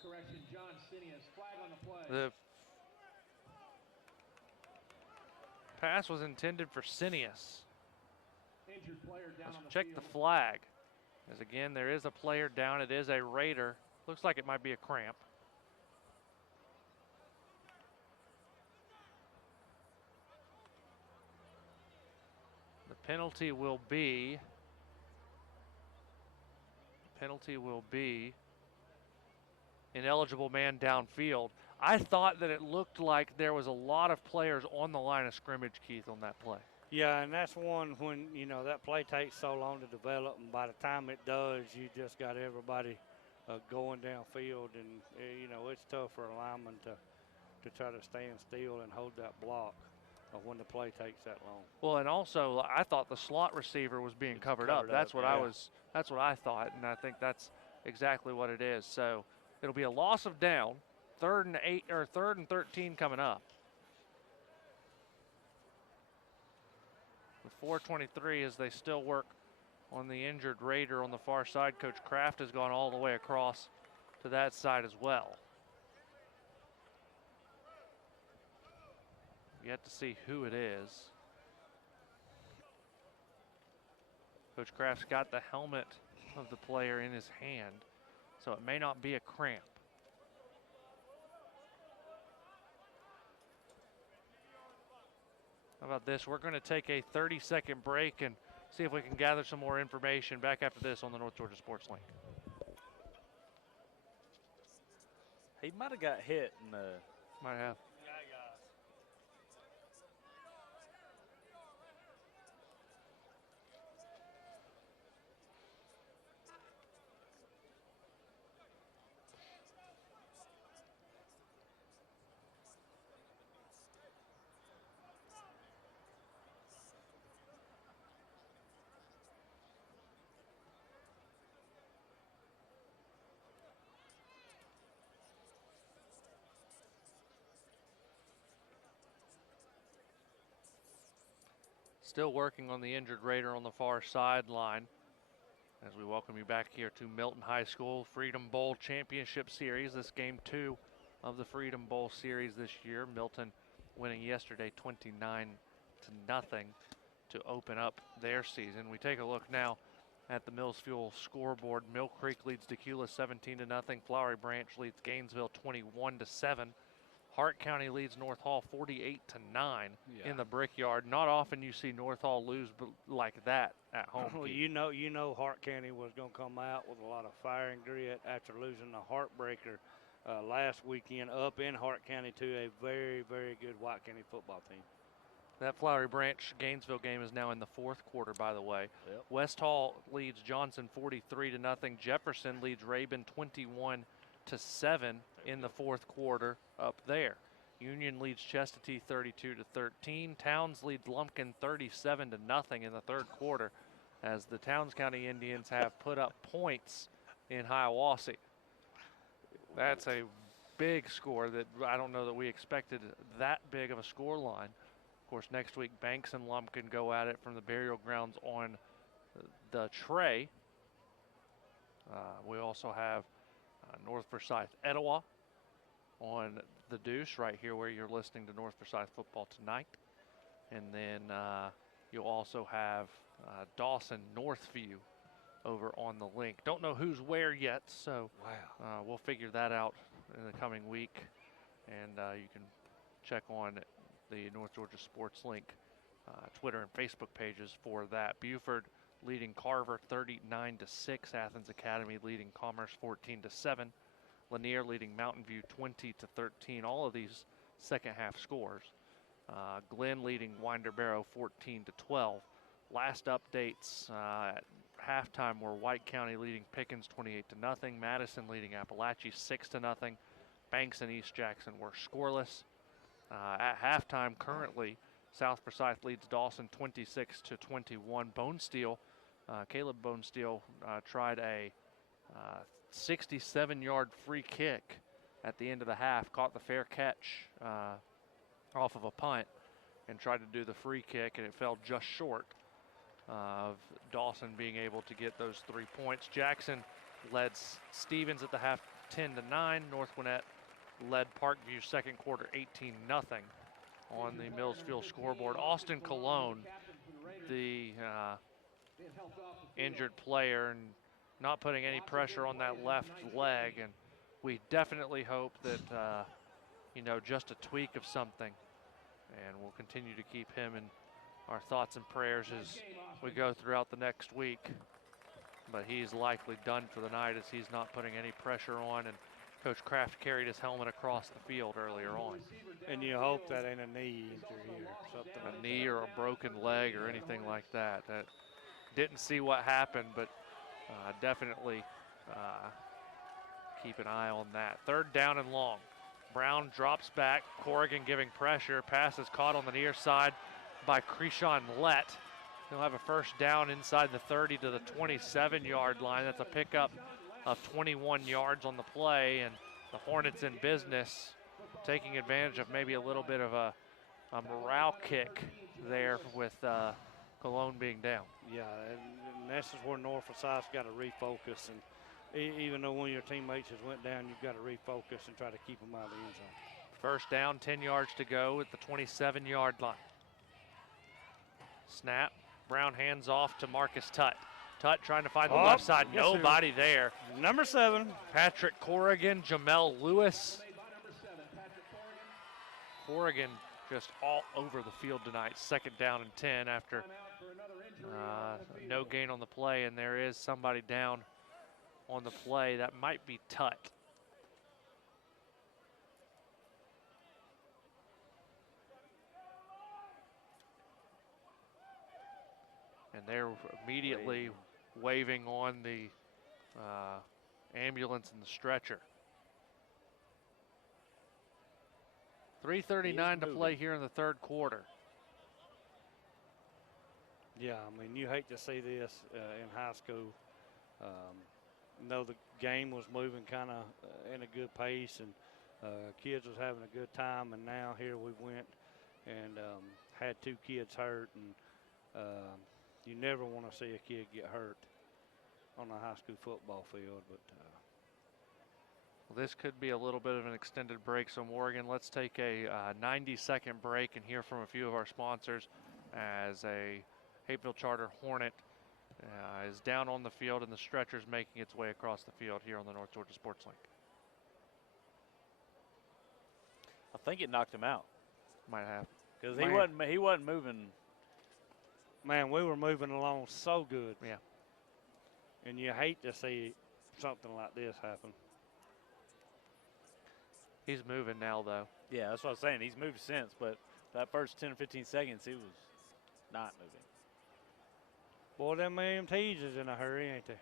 Correction, John Sinius. Flag on the play. The pass was intended for Sinius. Injured player down on the Check field. the flag. As again, there is a player down. It is a Raider. Looks like it might be a cramp. The penalty will be ineligible man downfield. I thought that it looked like there was a lot of players on the line of scrimmage, Keith, on that play. Yeah, and that's one when, you know, that play takes so long to develop, and by the time it does, you just got everybody going downfield, and, you know, it's tough for a lineman to try to stand still and hold that block when the play takes that long. Well, and also I thought the slot receiver was being covered up. That's what that's what I thought, and I think that's exactly what it is. So it'll be a loss of down, 3rd and 8 or 3rd and 13 coming up. With 4:23 as they still work on the injured Raider on the far side. Coach Kraft has gone all the way across to that side as well. Yet to see who it is. Coach Kraft's got the helmet of the player in his hand, so it may not be a cramp. How about this? We're going to take a 30-second break and see if we can gather some more information back after this on the North Georgia Sports Link. He might have got hit in the. Might have. Still working on the injured Raider on the far sideline as we welcome you back here to Milton High School Freedom Bowl Championship Series. This game 2 of the Freedom Bowl Series this year. Milton winning yesterday 29-0 to open up their season. We take a look now at the Mills Fuel scoreboard. Mill Creek leads Decula 17-0. Flowery Branch leads Gainesville 21-7. Hart County leads North Hall 48-9 in the Brickyard. Not often you see North Hall lose like that at home. Well, you know Hart County was going to come out with a lot of fire and grit after losing the heartbreaker last weekend up in Hart County to a very, very good White County football team. That Flowery Branch Gainesville game is now in the 4th quarter, by the way. Yep. West Hall leads Johnson 43-0. Jefferson leads Rabun 21-7 in the 4th quarter up there. Union leads Chestatee 32-13. Towns leads Lumpkin 37-0 in the 3rd quarter as the Towns County Indians have put up points in Hiawassee. That's a big score that I don't know that we expected that big of a score line. Of course, next week Banks and Lumpkin go at it from the burial grounds on the Tray. We also have North Forsyth Etowah on the Deuce right here where you're listening to North Forsyth football tonight. And then you'll also have Dawson Northview over on the link. Don't know who's where yet, so we'll figure that out in the coming week. And you can check on the North Georgia Sports Link Twitter and Facebook pages for that. Buford leading Carver 39-6. Athens Academy leading Commerce 14-7. Lanier leading Mountain View 20-13. All of these second half scores. Glenn leading Winder Barrow 14-12. Last updates at halftime were White County leading Pickens 28-0. Madison leading Appalachia 6-0. Banks and East Jackson were scoreless. At halftime currently, South Forsyth leads Dawson 26-21. Bonesteel, Caleb Bonesteel tried a 67-yard free kick at the end of the half, caught the fair catch off of a punt and tried to do the free kick, and it fell just short of Dawson being able to get those 3 points. Jackson led Stevens at the half 10-9. North Gwinnett led Parkview second quarter 18-0 on the Mills Fuel scoreboard. Austin Colon, the injured player, and not putting any pressure on that left leg, and we definitely hope that just a tweak of something, and we'll continue to keep him in our thoughts and prayers as we go throughout the next week. But he's likely done for the night as he's not putting any pressure on, and Coach Kraft carried his helmet across the field earlier on. And you hope that ain't a knee injury here or something. A knee or a broken leg or anything like that. Didn't see what happened, but definitely keep an eye on that. 3rd down and long. Brown drops back. Corrigan giving pressure. Pass is caught on the near side by Krishan Lett. He'll have a 1st down inside the 30 to the 27-yard line. That's a pickup of 21 yards on the play, and the Hornets in business, taking advantage of maybe a little bit of a morale kick there with Cologne being down. Yeah, and this is where North Forsyth's got to refocus. And even though one of your teammates has went down, you've got to refocus and try to keep them out of the end zone. 1st down, 10 yards to go at the 27-yard line. Snap. Brown hands off to Marcus Tutt. Tutt trying to find the left side. Yes, Nobody there. Number 7. Patrick Corrigan, Jamel Lewis. Corrigan just all over the field tonight. 2nd down and 10 after no gain on the play, and there is somebody down on the play. That might be Tutt. And they're immediately waving on the ambulance and the stretcher. 3:39 to play here in the 3rd quarter. Yeah, I mean, you hate to see this in high school. Though the game was moving kind of in a good pace and kids was having a good time, and now here we went and had 2 kids hurt, and you never want to see a kid get hurt on a high school football field. But well, this could be a little bit of an extended break. So Morgan, let's take a 90-second break and hear from a few of our sponsors as a Hapeville Charter Hornet is down on the field and the stretcher is making its way across the field here on the North Georgia Sports Link. I think it knocked him out. Might have. Because he wasn't moving. Man, we were moving along so good. Yeah. And you hate to see something like this happen. He's moving now, though. Yeah, that's what I'm saying. He's moved since, but that first 10 or 15 seconds, he was not moving. Boy, them AMTs is in a hurry, ain't they?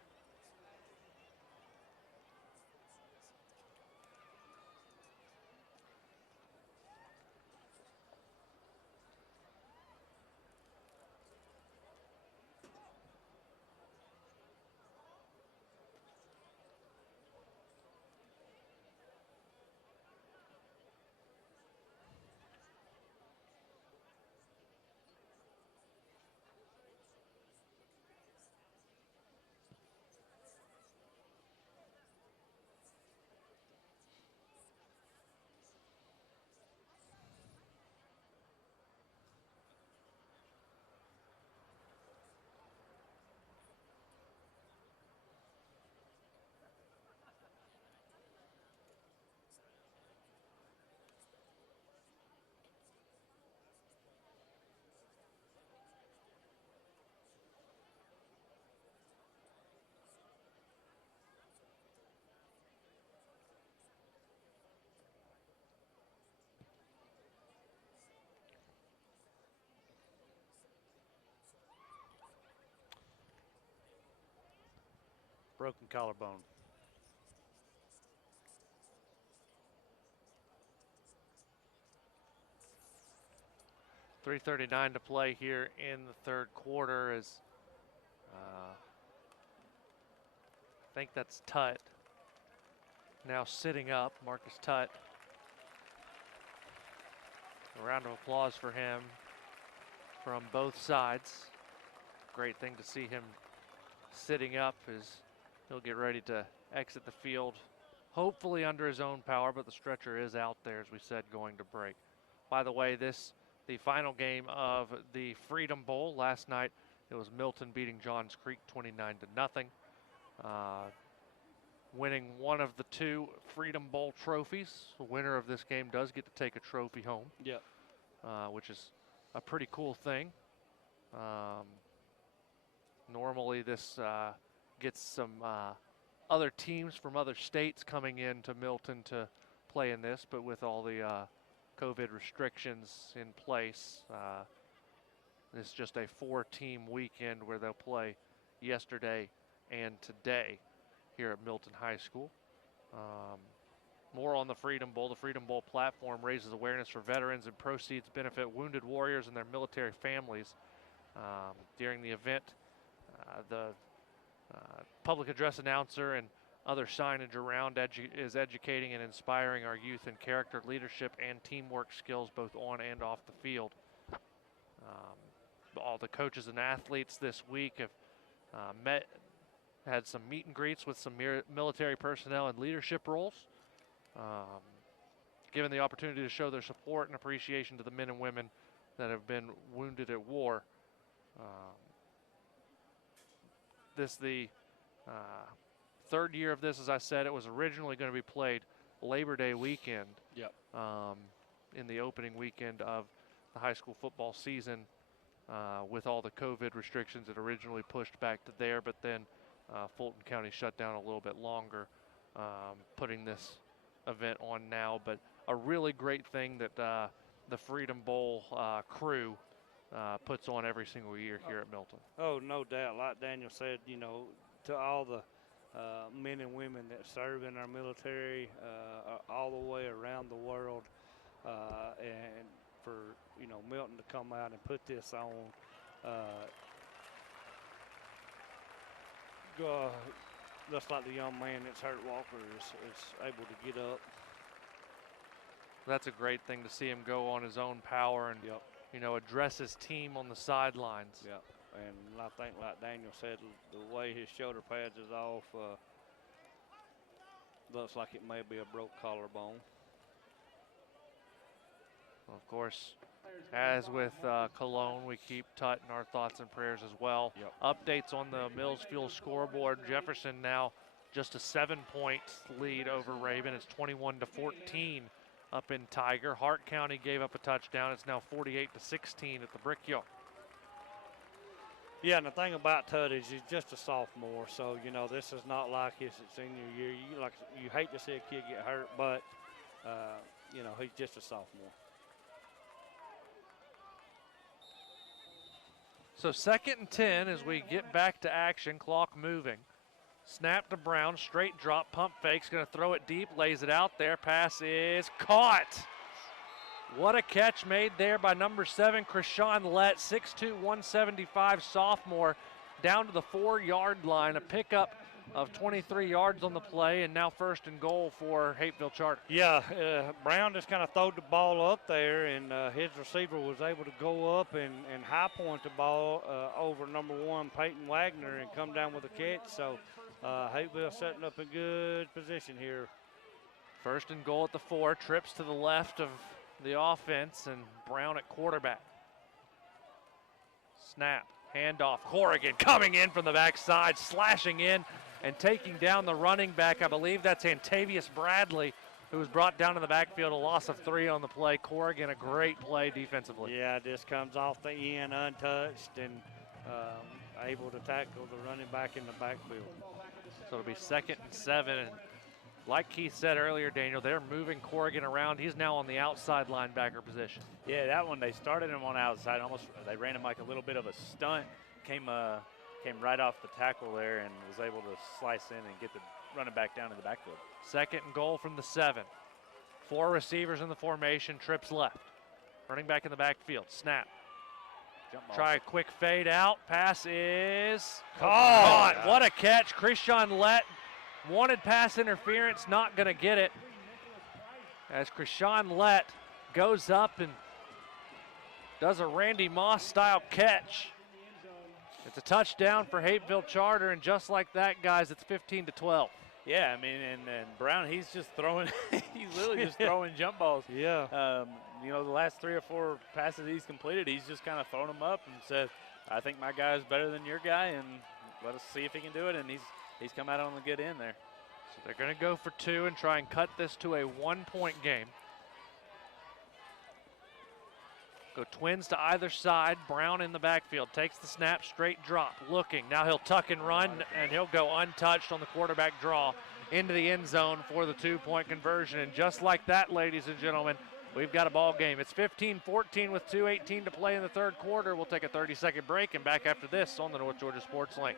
Broken collarbone. .339 to play here in the 3rd quarter as I think that's Tutt now sitting up, Marcus Tutt. A round of applause for him from both sides. Great thing to see him sitting up as he'll get ready to exit the field, hopefully under his own power, but the stretcher is out there, as we said, going to break. By the way, the final game of the Freedom Bowl last night, it was Milton beating Johns Creek 29-0. Winning one of the 2 Freedom Bowl trophies. The winner of this game does get to take a trophy home. Yep. Which is a pretty cool thing. Normally this gets some other teams from other states coming in to Milton to play in this, but with all the COVID restrictions in place, it's just a 4-team weekend where they'll play yesterday and today here at Milton High School. More on the Freedom Bowl. The Freedom Bowl platform raises awareness for veterans and proceeds benefit wounded warriors and their military families. During the event, the public address announcer and other signage around is educating and inspiring our youth in character, leadership, and teamwork skills both on and off the field. All the coaches and athletes this week have had some meet and greets with some military personnel in leadership roles, given the opportunity to show their support and appreciation to the men and women that have been wounded at war. This the third year of this. As I said, it was originally going to be played Labor Day weekend. Yep. In the opening weekend of the high school football season. With all the COVID restrictions, it originally pushed back to there, but then Fulton County shut down a little bit longer, putting this event on now. But a really great thing that the Freedom Bowl crew puts on every single year here at Milton. Oh, no doubt. Like Daniel said, you know, to all the men and women that serve in our military all the way around the world, and for, you know, Milton to come out and put this on, just like the young man that's hurt Walker is able to get up. That's a great thing to see him go on his own power and, you know, address his team on the sidelines. Yep. And I think, like Daniel said, the way his shoulder pads is off, looks like it may be a broke collarbone. Of course, as with Cologne, we keep Tut in our thoughts and prayers as well. Yep. Updates on the Mills Fuel scoreboard. Jefferson now just a 7-point lead over Raven. It's 21-14 up in Tiger. Hart County gave up a touchdown. It's now 48-16 at the Brickyard. Yeah, and the thing about Tut is he's just a sophomore, so, you know, this is not like his senior year. You hate to see a kid get hurt, but, you know, he's just a sophomore. So 2nd and 10 as we get back to action, clock moving. Snap to Brown, straight drop, pump fakes, gonna throw it deep, lays it out there, pass is caught. What a catch made there by number 7, Krishan Lett, 6'2", 175 sophomore, down to the 4-yard line, a pickup of 23 yards on the play, and now 1st and goal for Hapeville Charter. Yeah, Brown just kind of throwed the ball up there, and his receiver was able to go up and high point the ball over number 1, Peyton Wagner, and come down with a catch. So Hapeville setting up in good position here. 1st and goal at the 4, trips to the left of the offense, and Brown at quarterback. Snap, handoff, Corrigan coming in from the backside, slashing in and taking down the running back. I believe that's Antavius Bradley, who was brought down to the backfield, a loss of 3 on the play. Corrigan, a great play defensively. Yeah, just comes off the end untouched and able to tackle the running back in the backfield. So it'll be 2nd and 7, and like Keith said earlier, Daniel, they're moving Corrigan around. He's now on the outside linebacker position. Yeah, that one, they started him on outside. They ran him like a little bit of a stunt. Came right off the tackle there and was able to slice in and get the running back down to the backfield. 2nd and goal from the 7. 4 receivers in the formation, trips left. Running back in the backfield, snap. Try a quick fade out, pass is caught. What a catch, Krishan Lett. Wanted pass interference, not gonna get it. As Krishan Lett goes up and does a Randy Moss style catch. It's a touchdown for Hapeville Charter, and just like that, guys, it's 15-12. Yeah, I mean, and Brown, he's just throwing, he's literally just throwing jump balls. Yeah. You know, the last 3 or 4 passes he's completed, he's just kind of thrown them up and said, I think my guy is better than your guy, and let us see if he can do it. And he's come out on the good end there. So they're going to go for 2 and try and cut this to a 1-point game. Go twins to either side. Brown in the backfield. Takes the snap, straight drop, looking. Now he'll tuck and run, and he'll go untouched on the quarterback draw into the end zone for the 2-point conversion. And just like that, ladies and gentlemen, we've got a ball game. It's 15-14 with 2:18 to play in the third quarter. We'll take a 30-second break and back after this on the North Georgia Sports Link.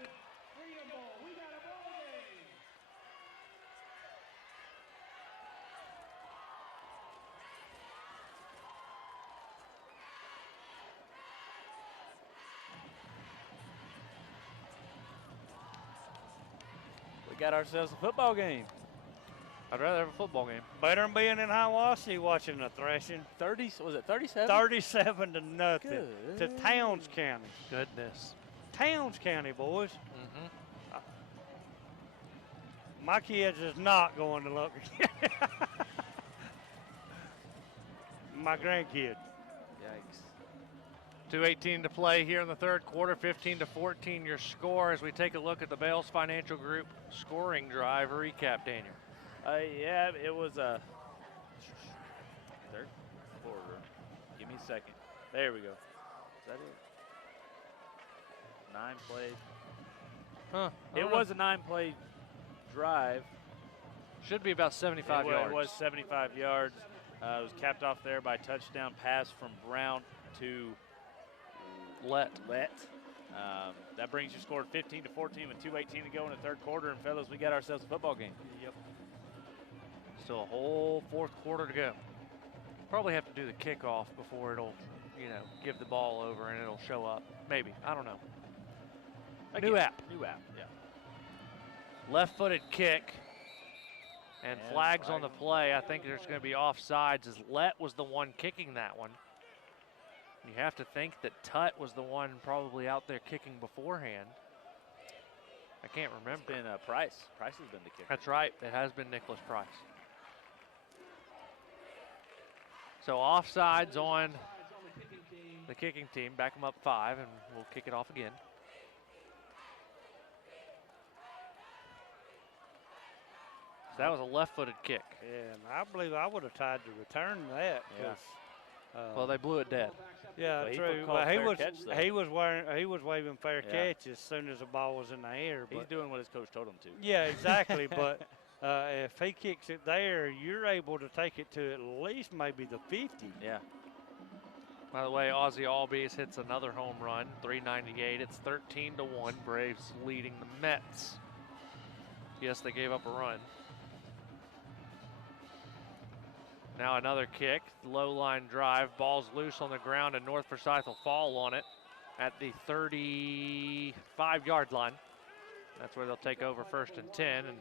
We got ourselves a football game. I'd rather have a football game. Better than being in Hiawassee watching the thrashing. 30, was it 37? 37 to nothing Good. to Towns County. Goodness. Towns County, boys. Mm-hmm. My kids is not going to look. My grandkid. Yikes. 2:18 to play here in the third quarter, 15-14 your score as we take a look at the Bales Financial Group scoring drive recap, Daniel. Yeah, it was a third quarter. Give me a second. There we go. Is that it? 9 plays. Huh. It was a 9-play drive. Should be about 75 yards. It was 75 yards. It was capped off there by a touchdown pass from Brown to Let. That brings your score 15-14 with 2:18 to go in the third quarter. And fellas, we got ourselves a football game. Yep. Still a whole fourth quarter to go. Probably have to do the kickoff before it'll, give the ball over and it'll show up. Maybe. I don't know. New app. New app, yeah. Left-footed kick. And flags on the play. I think there's going to be offsides as Let was the one kicking that one. You have to think that Tut was the one probably out there kicking beforehand. I can't remember. It's been Price. Price has been the kicker. That's right. It has been Nicholas Price. So offsides on the kicking team. Back them up 5, and we'll kick it off again. So that was a left-footed kick. Yeah, and I believe I would have tried to return that. Well, they blew it dead. Yeah, But he true. called But fair catch, though. he was waving fair Yeah. catch as soon as the ball was in the air. He's But doing what his coach told him to. yeah, exactly. But if he kicks it there, you're able to take it to at least maybe the 50. Yeah. By the way, Ozzie Albies hits another home run, 398. It's 13-1. Braves leading the Mets. Yes, they gave up a run. Now another kick, low line drive, ball's loose on the ground, and North Forsyth will fall on it at the 35-yard line. That's where they'll take over 1st and 10, and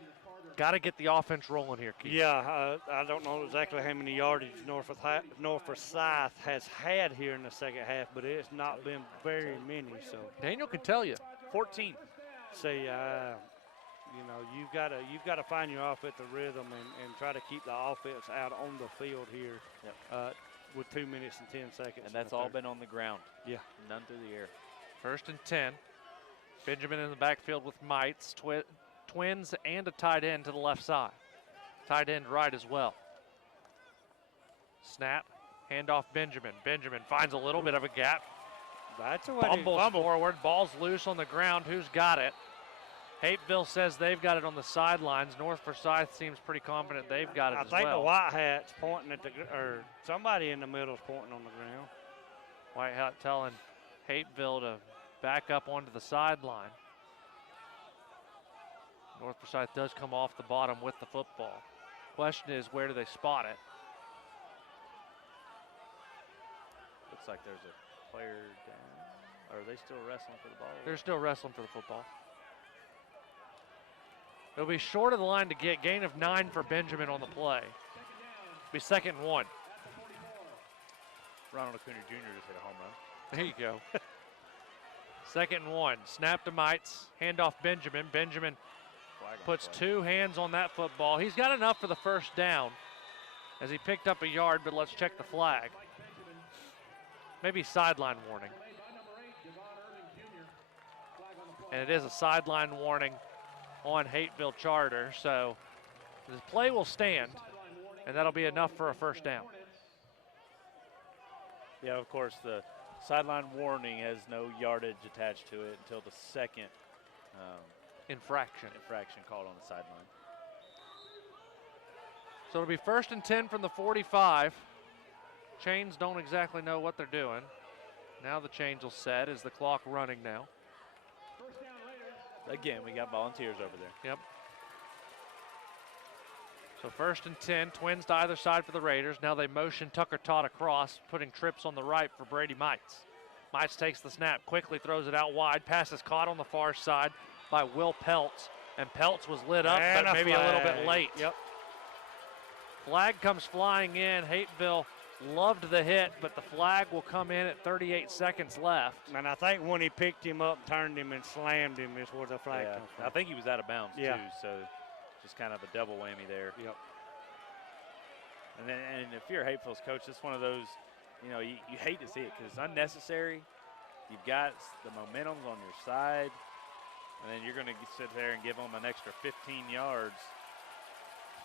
got to get the offense rolling here, Keith. Yeah, I don't know exactly how many yardage North Forsyth has had here in the second half, but it's not been very many. So Daniel can tell you. 14. See, you've got to find your offensive rhythm and try to keep the offense out on the field here. Yep. With 2 minutes and 10 seconds. And that's all been on the ground. Yeah. None through the air. 1st and 10. Benjamin in the backfield with Mites, twins and a tight end to the left side. Tight end right as well. Snap, handoff Benjamin. Benjamin finds a little bit of a gap. That's a way to Fumbles forward, ball's loose on the ground. Who's got it? Hapeville says they've got it on the sidelines. North Forsyth seems pretty confident they've got it as well. I think the White Hat's pointing at or somebody in the middle is pointing on the ground. White Hat telling Hapeville to back up onto the sideline. North Forsyth does come off the bottom with the football. Question is, where do they spot it? Looks like there's a player down. Or are they still wrestling for the ball? They're still wrestling for the football. It'll be short of the line to get. Gain of 9 for Benjamin on the play. It'll be 2nd and 1. Ronald Acuna Jr. just hit a home run. There you go. 2nd and 1. Snap to Mites. Handoff Benjamin. Benjamin puts 2 hands on that football. He's got enough for the 1st down as he picked up a yard, but let's check the flag. Maybe sideline warning. And it is a sideline warning on Hapeville Charter, so the play will stand, and that'll be enough for a 1st down. Yeah, of course, the sideline warning has no yardage attached to it until the second infraction called on the sideline. So it'll be 1st and 10 from the 45. Chains don't exactly know what they're doing. Now the chains will set. Is the clock running now? Again, we got volunteers over there. Yep. So 1st and 10, twins to either side for the Raiders. Now they motion Tucker Todd across, putting trips on the right for Brady Mites. Mites takes the snap, quickly throws it out wide. Pass is caught on the far side by Will Peltz. And Peltz was lit up, and but maybe a little bit late. Yep. Flag comes flying in. Hapeville loved the hit, but the flag will come in at 38 seconds left. And I think when he picked him up, turned him, and slammed him is where the flag comes from. I think he was out of bounds, too, so just kind of a double whammy there. Yep. And if you're Hapeville's coach, it's one of those, you know, you hate to see it because it's unnecessary. You've got the momentum's on your side, and then you're going to sit there and give them an extra 15 yards.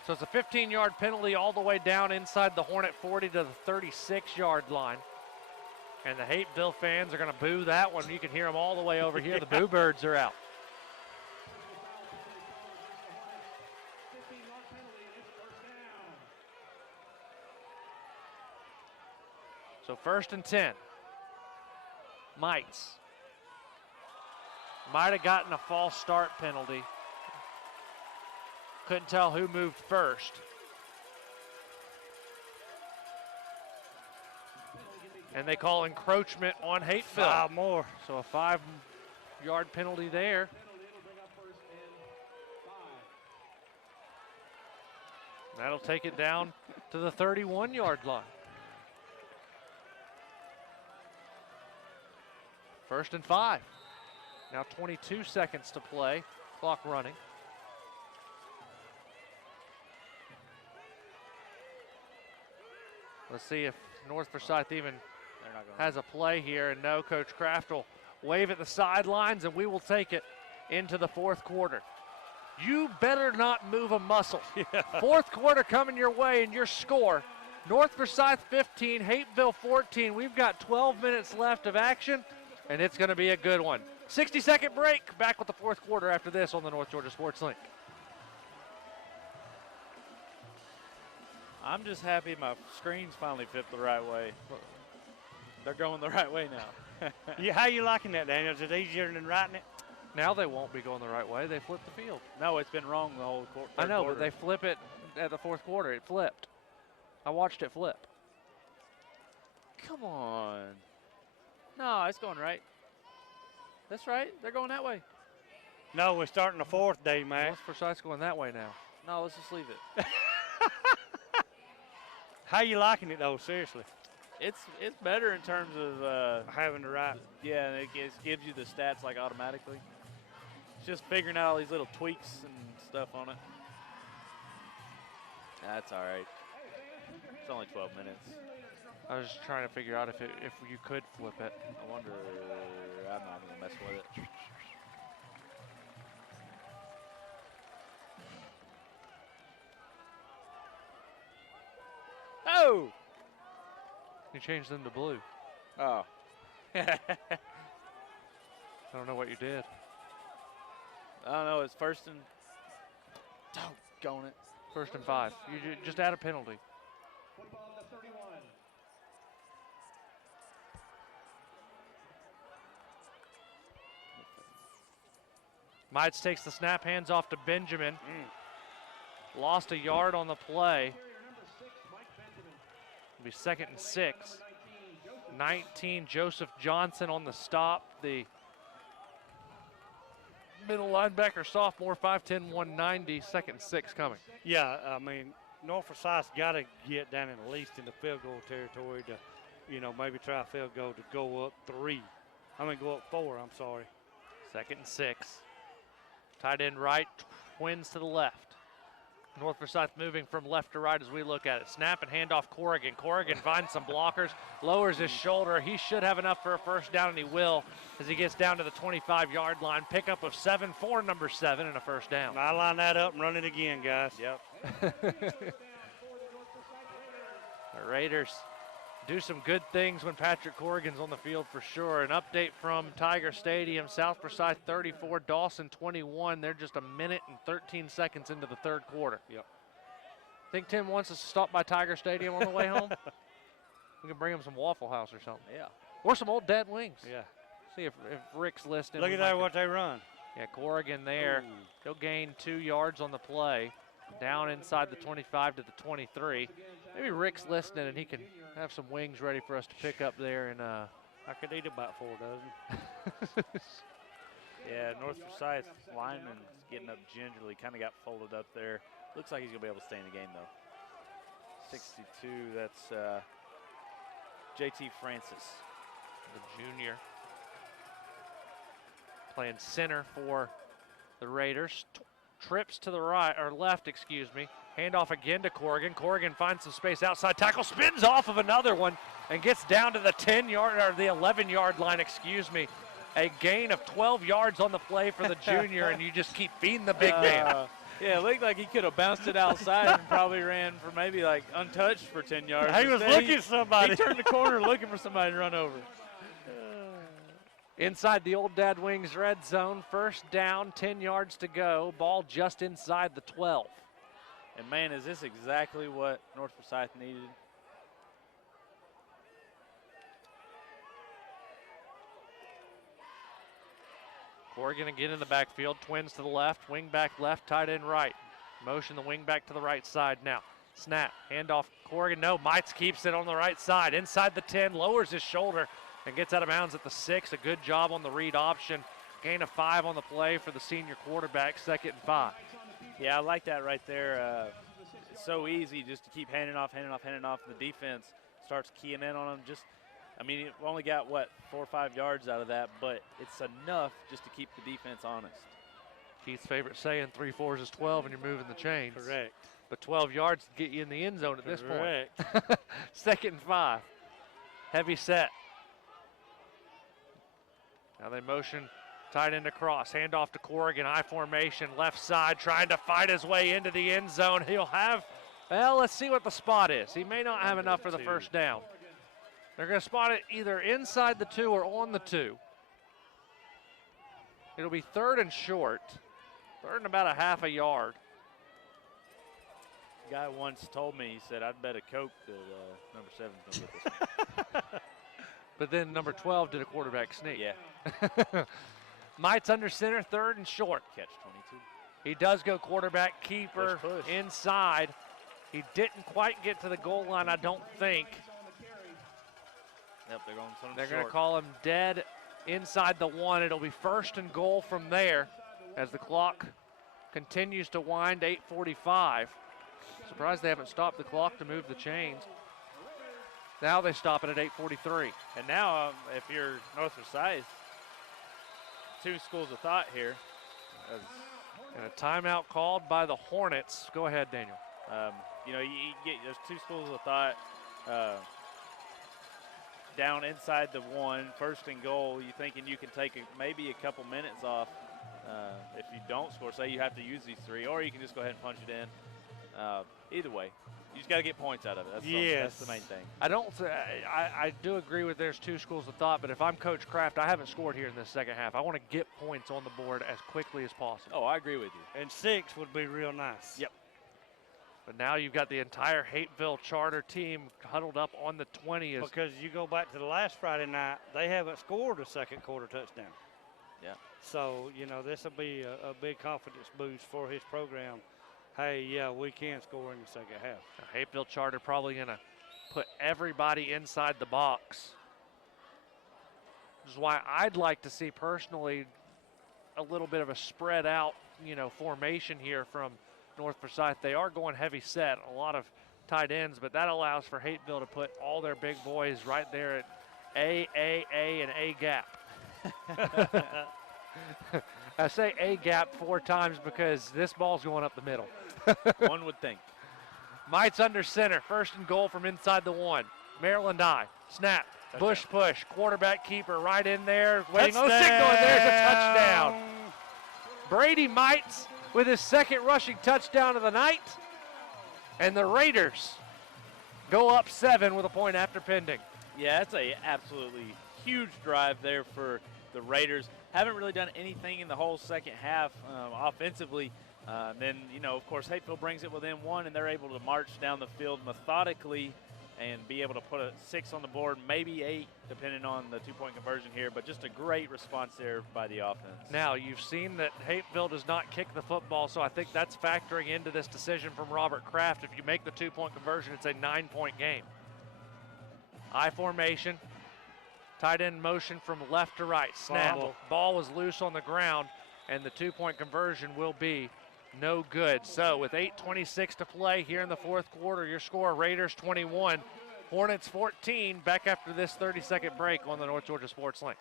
So it's a 15-yard penalty all the way down inside the Hornet 40 to the 36-yard line. And the Hapeville fans are going to boo that one. You can hear them all the way over here. The Boo Birds are out. So 1st and 10. Mites. Might have gotten a false start penalty. Couldn't tell who moved first. And they call encroachment on Hapeville. 5 more. So a 5-yard penalty there. That'll take it down to the 31-yard line. 1st and 5. Now 22 seconds to play. Clock running. Let's see if North Forsyth even has a play here. And no, Coach Kraft will wave at the sidelines, and we will take it into the 4th quarter. You better not move a muscle. 4th quarter coming your way, and your score, North Forsyth 15, Hapeville 14. We've got 12 minutes left of action, and it's going to be a good one. 60-second break. Back with the 4th quarter after this on the North Georgia Sports Link. I'm just happy my screens finally flipped the right way. They're going the right way now. How you liking that, Daniel? Is it easier than writing it? Now they won't be going the right way. They flip the field. No, it's been wrong the whole quarter. I know, but they flip it at the 4th quarter. It flipped. I watched it flip. Come on. No, it's going right. That's right. They're going that way. No, we're starting the 4th day, man. North Forsyth's going that way now. No, let's just leave it. How you liking it, though, seriously? It's better in terms of having to write. Yeah, it gives you the stats like automatically. It's just figuring out all these little tweaks and stuff on it. That's all right. It's only 12 minutes. I was just trying to figure out if you could flip it. I wonder. I'm not gonna mess with it. Oh! You changed them to blue. Oh. I don't know what you did. I don't know. It's 1st and. Doggone it. 1st and 5. You just add a penalty. Mites takes the snap, hands off to Benjamin. Lost a yard on the play. It'll be 2nd and 6. 19, Joseph Johnson on the stop. The middle linebacker, sophomore, 5'10", 190. 2nd and 6 coming. Yeah, I mean, North Forsyth's got to get down at least in the field goal territory to, you know, maybe try a field goal to go up 3. Go up 4, I'm sorry. 2nd and 6. Tight end right, twins to the left. North Forsyth moving from left to right as we look at it. Snap and handoff Corrigan. Corrigan finds some blockers, lowers his shoulder. He should have enough for a 1st down, and he will as he gets down to the 25-yard line. Pickup of 7 for number 7 and a 1st down. I line that up and run it again, guys. Yep. The Raiders do some good things when Patrick Corrigan's on the field for sure. An update from Tiger Stadium, South Forsyth 34, Dawson 21. They're just a minute and 13 seconds into the third quarter. Yep. Think Tim wants us to stop by Tiger Stadium on the way home? We can bring him some Waffle House or something. Yeah. Or some Old Dad wings. Yeah. See if Rick's listening. Look at that, what they run. Yeah, Corrigan there. Ooh. He'll gain 2 yards on the play. Down inside the 25 to the 23. Maybe Rick's listening and he can have some wings ready for us to pick up there. And I could eat about 4 dozen. Yeah, North Forsyth lineman getting up gingerly, kind of got folded up there. Looks like he's going to be able to stay in the game, though. 62, that's JT Francis. The junior. Playing center for the Raiders. Trips to the right, or left, excuse me. Handoff again to Corrigan. Corrigan finds some space outside. Tackle spins off of another one and gets down to the 10-yard, or the 11-yard line, excuse me. A gain of 12 yards on the play for the junior, and you just keep feeding the big man. Yeah, it looked like he could have bounced it outside and probably ran for maybe like untouched for 10 yards. He was looking at somebody. He turned the corner looking for somebody to run over. Inside the Old Dad Wings red zone, first down, 10 yards to go. Ball just inside the 12. And man, is this exactly what North Forsyth needed? Corrigan again in the backfield, twins to the left, wing back left, tight end right. Motion the wing back to the right side now. Snap, handoff, Corrigan, no, Mites keeps it on the right side. Inside the 10, lowers his shoulder and gets out of bounds at the 6. A good job on the read option. Gain of 5 on the play for the senior quarterback, 2nd and 5. Yeah, I like that right there. It's so easy just to keep handing off. The defense starts keying in on them. We only got, 4 or 5 yards out of that, but it's enough just to keep the defense honest. Keith's favorite saying, 3 4s is 12 and you're moving the chains. Correct. But 12 yards to get you in the end zone at this point. Correct. 2nd and 5. Heavy set. Now they motion tight end across. Handoff to Corrigan. I formation, left side, trying to fight his way into the end zone. He'll have, let's see what the spot is. He may not have enough for the first down. They're going to spot it either inside the 2 or on the 2. It'll be 3rd and short. 3rd and about a half a yard. A guy once told me, he said, I'd bet a Coke that number 7's going to get this. But then number 12 did a quarterback sneak. Yeah. Mites under center, 3rd and short. Catch 22. He does go quarterback keeper Push. inside. He didn't quite get to the goal line, I don't think. Yep, they're going something They're short. going to call him dead inside the 1. It'll be 1st and goal from there as the clock continues to wind, 8:45. Surprised they haven't stopped the clock to move the chains. Now they stop it at 8:43. And now, if you're North Forsyth, 2 schools of thought here. And a timeout called by the Hornets. Go ahead, Daniel. You get there's 2 schools of thought. Down inside the 1, 1st and goal, you thinking you can take maybe a couple minutes off if you don't score. Say you have to use these 3, or you can just go ahead and punch it in. Either way, you just got to get points out of it. That's the main thing. I do agree with there's 2 schools of thought, but if I'm Coach Kraft, I haven't scored here in this second half. I want to get points on the board as quickly as possible. Oh, I agree with you. And 6 would be real nice. Yep. But now you've got the entire Hapeville Charter team huddled up on the 20. Because you go back to the last Friday night, they haven't scored a second quarter touchdown. Yeah. So, this will be a big confidence boost for his program. Hey, yeah, we can score in the second half. Now, Hapeville Charter probably going to put everybody inside the box. Which is why I'd like to see personally a little bit of a spread out, formation here from North Forsyth. They are going heavy set, a lot of tight ends, but that allows for Hapeville to put all their big boys right there at A, and A gap. I say A gap 4 times because this ball's going up the middle. One would think. Mites under center, 1st and goal from inside the 1. Maryland I. Snap, Bush push, quarterback keeper right in there, waiting on the signal, and there's a touchdown. Brady Mites with his 2nd rushing touchdown of the night. And the Raiders go up 7 with a point after pending. Yeah, it's a absolutely huge drive there for the Raiders. Haven't really done anything in the whole second half offensively. Then, you know, of course, Hapeville brings it within 1, and they're able to march down the field methodically and be able to put a 6 on the board, maybe 8, depending on the 2-point conversion here. But just a great response there by the offense. Now, you've seen that Hapeville does not kick the football, so I think that's factoring into this decision from Robert Kraft. If you make the 2-point conversion, it's a 9-point game. I formation, tight end motion from left to right, snap. Ball was loose on the ground, and the 2-point conversion will be no good. So with 8:26 to play here in the fourth quarter, your score, Raiders 21, Hornets 14, back after this 30-second break on the North Georgia Sports Link.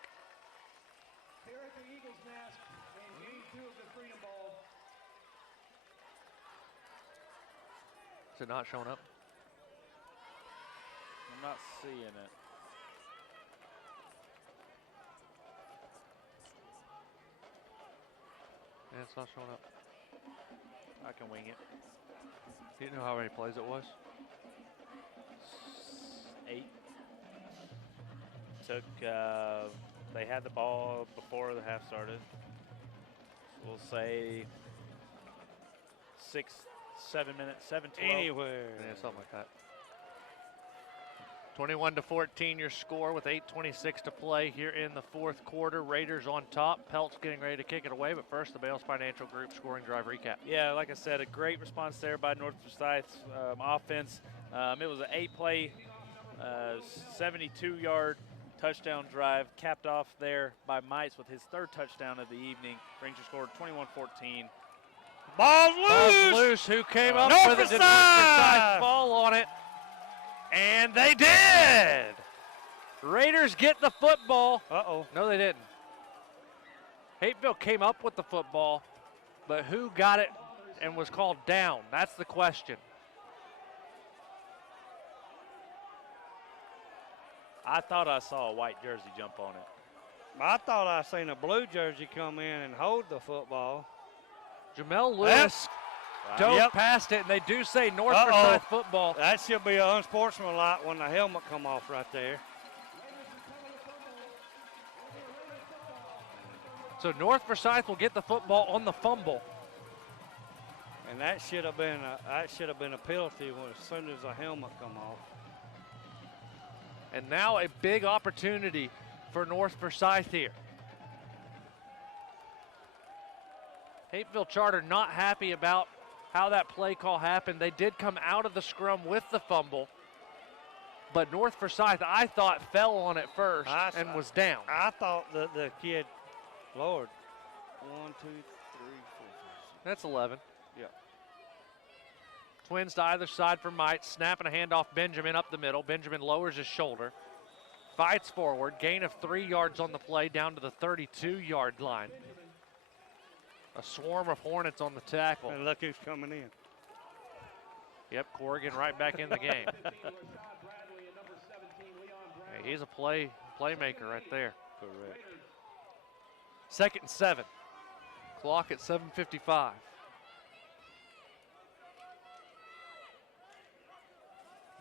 Here at the Eagles Nest in game 2 of the Freedom Bowl. Is it not showing up? I'm not seeing it. Yeah, it's not showing up. I can wing it. Do you know how many plays it was? 8. Took, they had the ball before the half started. We'll say 6, 7 minutes, 7, 12. Anywhere. Yeah, something like that. 21-14 your score with 8:26 to play here in the fourth quarter. Raiders on top. Pelt's getting ready to kick it away, but first the Bales Financial Group scoring drive recap. Yeah, like I said, a great response there by North Forsyth's offense. It was an 8-play, 72-yard touchdown drive, capped off there by Mites with his 3rd touchdown of the evening. Brings your score 21-14. Ball's loose. Who came up North with it? Did Forsyth! North Forsyth fall on it? And they did! Raiders get the football. Uh-oh. No, they didn't. Hapeville came up with the football, but who got it and was called down? That's the question. I thought I saw a white jersey jump on it. I thought I seen a blue jersey come in and hold the football. Jamel Lewis dove past it, and they do say North Forsyth football. That should be unsportsmanlike when the helmet come off right there. So North Forsyth will get the football on the fumble. And that should have been a penalty as soon as the helmet come off. And now a big opportunity for North Forsyth here. Hapeville Charter not happy about how that play call happened. They did come out of the scrum with the fumble, but North Forsyth, I thought, fell on it first and was down. I thought the kid, Lord, 1, 2, 3, 4, 5, 6. That's 11. Yeah. Twins to either side for Mites, snapping a handoff Benjamin up the middle. Benjamin lowers his shoulder, fights forward, gain of 3 yards on the play down to the 32-yard line. A swarm of Hornets on the tackle. And look who's coming in. Yep, Corrigan right back in the game. Hey, he's a playmaker right there. Correct. 2nd and 7. Clock at 7:55.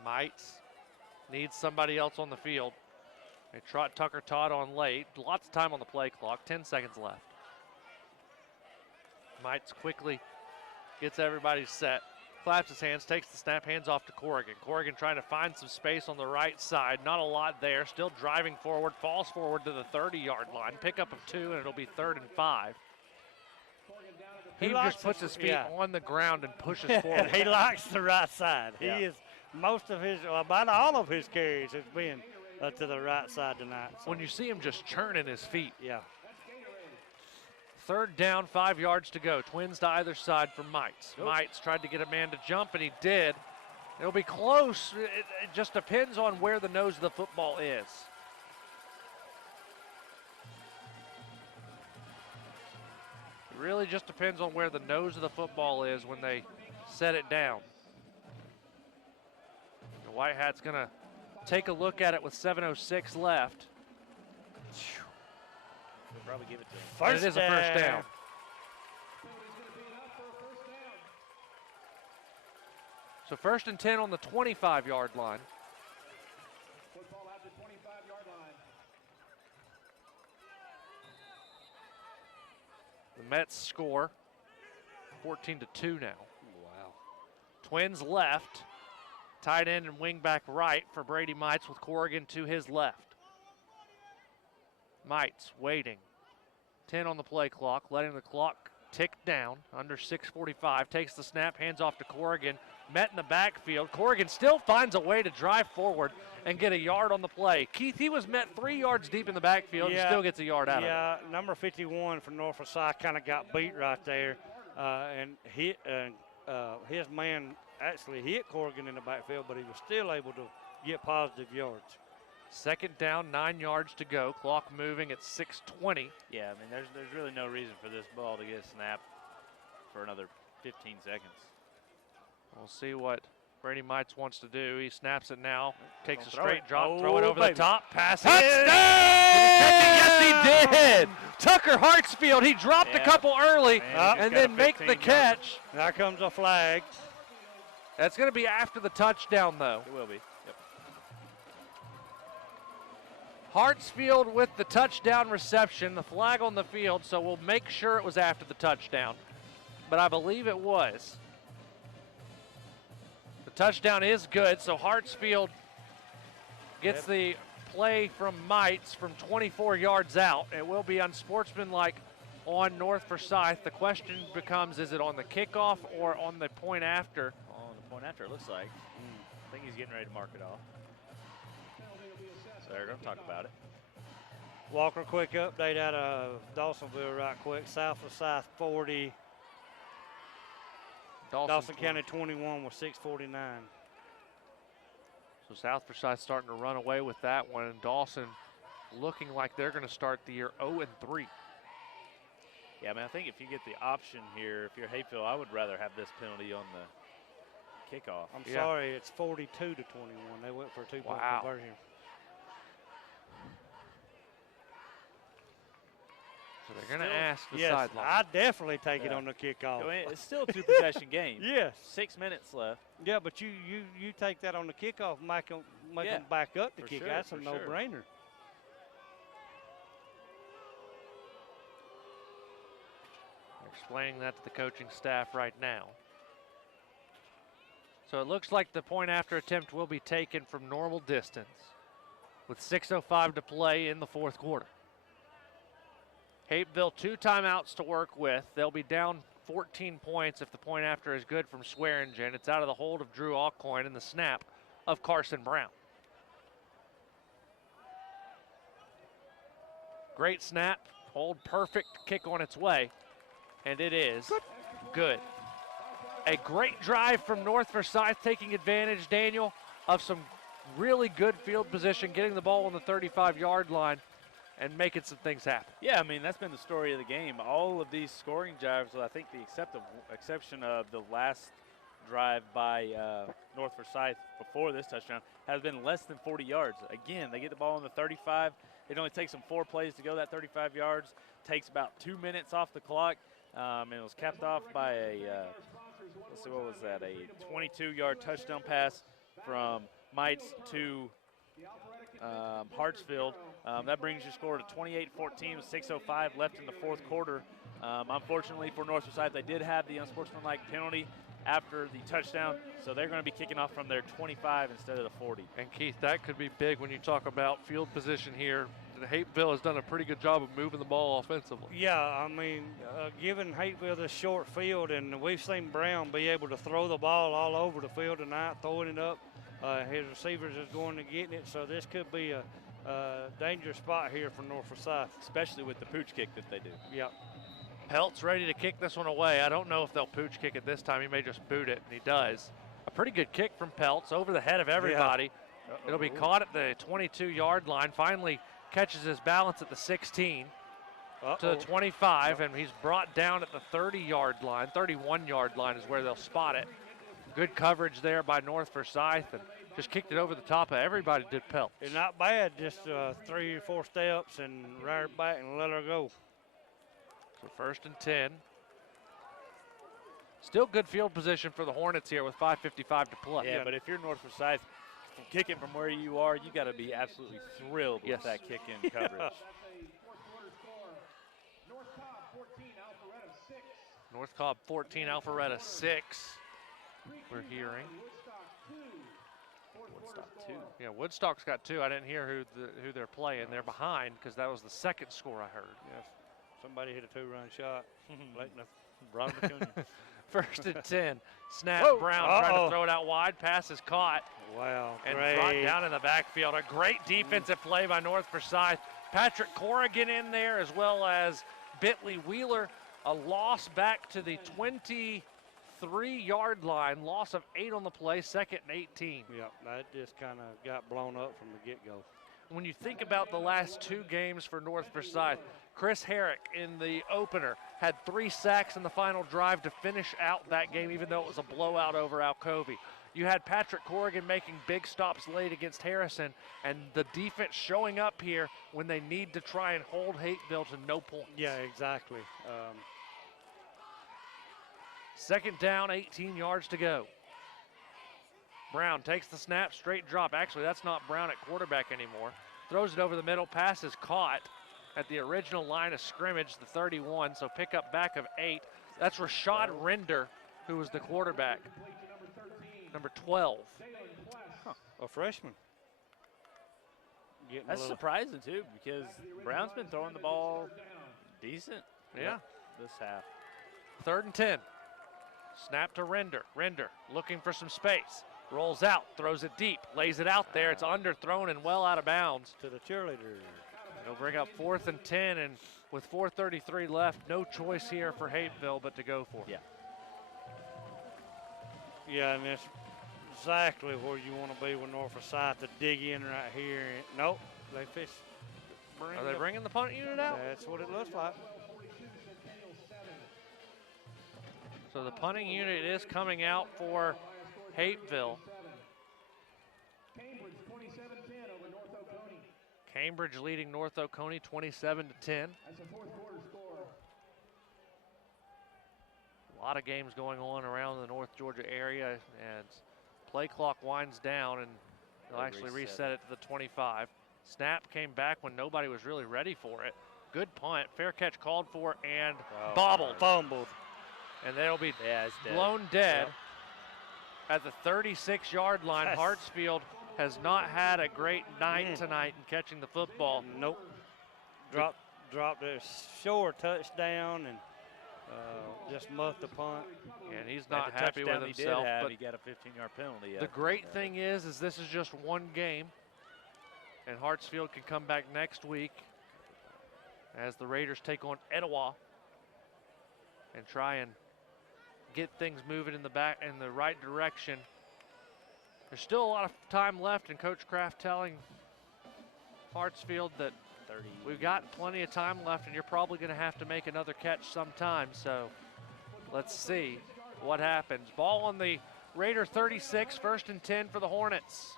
Mites needs somebody else on the field. They trot Tucker Todd on late. Lots of time on the play clock. 10 seconds left. Mites quickly gets everybody set. Claps his hands, takes the snap, hands off to Corrigan. Corrigan trying to find some space on the right side. Not a lot there. Still driving forward. Falls forward to the 30-yard line. Pickup of 2, and it'll be 3rd and 5. He just puts his feet on the ground and pushes forward. And he likes the right side. He is most of his, about all of his carries has been to the right side tonight. So. When you see him just churning his feet. Yeah. 3rd down, 5 yards to go. Twins to either side for Mites. Mites tried to get a man to jump, and he did. It'll be close. It just depends on where the nose of the football is. It really just depends on where the nose of the football is when they set it down. The White Hat's going to take a look at it with 7:06 left. We'll probably give it to him. And it is a first down. So 1st and 10 on the 25-yard line. Football at the 25-yard line. The Mets score 14-2 now. Wow. Twins left. Tight end and wingback right for Brady Mites with Corrigan to his left. Mites waiting. 10 on the play clock, letting the clock tick down. Under 6:45. Takes the snap, hands off to Corrigan. Met in the backfield. Corrigan still finds a way to drive forward and get a yard on the play. Keith, he was met 3 yards deep in the backfield and still gets a yard out of it. Yeah, number 51 from North Forsyth kind of got beat right there. And his man actually hit Corrigan in the backfield, but he was still able to get positive yards. 2nd down, 9 yards to go. Clock moving at 6:20. Yeah, I mean, there's really no reason for this ball to get snapped for another 15 seconds. We'll see what Brady Mites wants to do. He snaps it now, takes a Throw straight it. drop, throw it over baby. the top, pass. Touchdown! Yes, he did. Tucker Hartsfield, he dropped a couple early Man, he's and got then a make the 15 catch. Now comes a flag. That's going to be after the touchdown, though. It will be. Yep. Hartsfield with the touchdown reception, the flag on the field, so we'll make sure it was after the touchdown. But I believe it was. The touchdown is good, so Hartsfield gets the play from Mites from 24 yards out. It will be unsportsmanlike on North Forsyth. The question becomes, is it on the kickoff or on the point after? On the point after, it looks like. I think he's getting ready to mark it off. So they're going to talk about it. Walker, quick update out of Dawsonville right quick. South Forsyth 40, Dawson County 21 with 6:49. So South Forsyth starting to run away with that one, and Dawson looking like they're going to start the year 0-3. Yeah, I mean, I think if you get the option here, if you're Hapeville, I would rather have this penalty on the kickoff. I'm sorry, it's 42-21. They went for a two-point conversion. So they're going to ask the Yes, sideline. I definitely take it on the kickoff. I mean, it's still a two-possession game. Yes. 6 minutes left. Yeah, but you take that on the kickoff, make them back up to For kick. sure, That's a for sure. no-brainer. Explaining that to the coaching staff right now. So it looks like the point after attempt will be taken from normal distance with 6:05 to play in the 4th quarter. Hapeville 2 timeouts to work with. They'll be down 14 points if the point after is good from Swearingen. It's out of the hold of Drew Alcoin and the snap of Carson Brown. Great snap, hold perfect, kick on its way, and it is good. A great drive from North Forsyth, taking advantage, Daniel, of some really good field position, getting the ball on the 35-yard line and making some things happen. Yeah, I mean, that's been the story of the game. All of these scoring drives, well, I think the exception of the last drive by North Forsyth before this touchdown, has been less than 40 yards. Again, they get the ball on the 35. It only takes them 4 plays to go that 35 yards. Takes about 2 minutes off the clock. And it was capped off by a, let's see, what was that? A 22-yard touchdown pass from Mites to Hartsfield. That brings your score to 28-14 with 6:05 left in the 4th quarter. Unfortunately for North Forsyth, they did have the unsportsmanlike penalty after the touchdown, so they're going to be kicking off from their 25 instead of the 40. And Keith, that could be big when you talk about field position here. Hapeville has done a pretty good job of moving the ball offensively. Yeah, I mean, giving Hapeville this short field, and we've seen Brown be able to throw the ball all over the field tonight, throwing it up. His receivers is going to get it, so this could be a dangerous spot here for North Forsyth. Especially with the pooch kick that they do. Yep. Pelt's ready to kick this one away. I don't know if they'll pooch kick it this time. He may just boot it, and he does. A pretty good kick from Pelt's over the head of everybody. Yeah. It'll be caught at the 22-yard line. Finally catches his balance at the 16 to the 25, and he's brought down at the 30-yard line. 31-yard line is where they'll spot it. Good coverage there by North Forsyth, and just kicked it over the top of everybody. Did Pelt. It's not bad, just 3 or 4 steps and rear back and let her go. So 1st and 10. Still good field position for the Hornets here with 5:55 to play. Yeah, but if you're North Forsyth, kicking from where you are, you got to be absolutely thrilled with that kick-in coverage. North Cobb 14, Alpharetta 6. We're hearing. Woodstock 2. Yeah, Woodstock's got 2. I didn't hear who they're playing. They're behind because that was the second score I heard. Yes. Somebody hit a 2-run shot. Brown McCunion. First and 10. Snap. Whoa. Brown trying to throw it out wide. Pass is caught. Wow. And great. brought down in the backfield. A great defensive play by North Forsyth. Patrick Corrigan in there as well as Bentley Wheeler. A loss back to the 23-yard line. Loss of 8 on the play. Second and 18. Yeah, that just kind of got blown up from the get-go. When you think about the last 2 games for North Forsyth, Chris Herrick in the opener had 3 sacks in the final drive to finish out that game, even though it was a blowout over Alcovy. You had Patrick Corrigan making big stops late against Harrison, and the defense showing up here when they need to try and hold Hapeville to no points. Yeah, exactly. Second down, 18 yards to go. Brown takes the snap, straight drop. Actually, that's not Brown at quarterback anymore. Throws it over the middle, pass is caught at the original line of scrimmage, the 31, so pick up back of 8. That's Rashad Render, who was the quarterback. Number 12. A freshman. That's surprising, too, because Brown's been throwing the ball decent this half. Third and 10. Snap to Render. Render looking for some space. Rolls out, throws it deep, lays it out there. It's underthrown and well out of bounds. To the cheerleader. It'll bring up 4th and 10, and with 4:33 left, no choice here for Hapeville but to go for it. Yeah. Yeah, and that's exactly where you want to be with North Forsyth, to dig in right here. Nope, they fish. Are they bringing the punt unit out? That's what it looks like. So the punting unit is coming out for Hapeville. Cambridge leading North Oconee 27-10. That's a 4th quarter score. A lot of games going on around the North Georgia area, and play clock winds down, and they'll actually reset it to the 25. Snap came back when nobody was really ready for it. Good punt, fair catch called for, and bobbled. Fumbled. And they'll be it's blown dead at the 36-yard line. Hartsfield has not had a great night tonight in catching the football. Nope. Dropped a short touchdown and just muffed the punt. And he's not happy with himself. But but he got a 15-yard penalty. the great thing is this is just one game, and Hartsfield can come back next week as the Raiders take on Etowah and try and get things moving in the right direction. There's still a lot of time left, and Coach Kraft telling Hartsfield that we've got plenty of time left, and you're probably going to have to make another catch sometime. So let's see what happens. Ball on the Raider 36, 1st and 10 for the Hornets.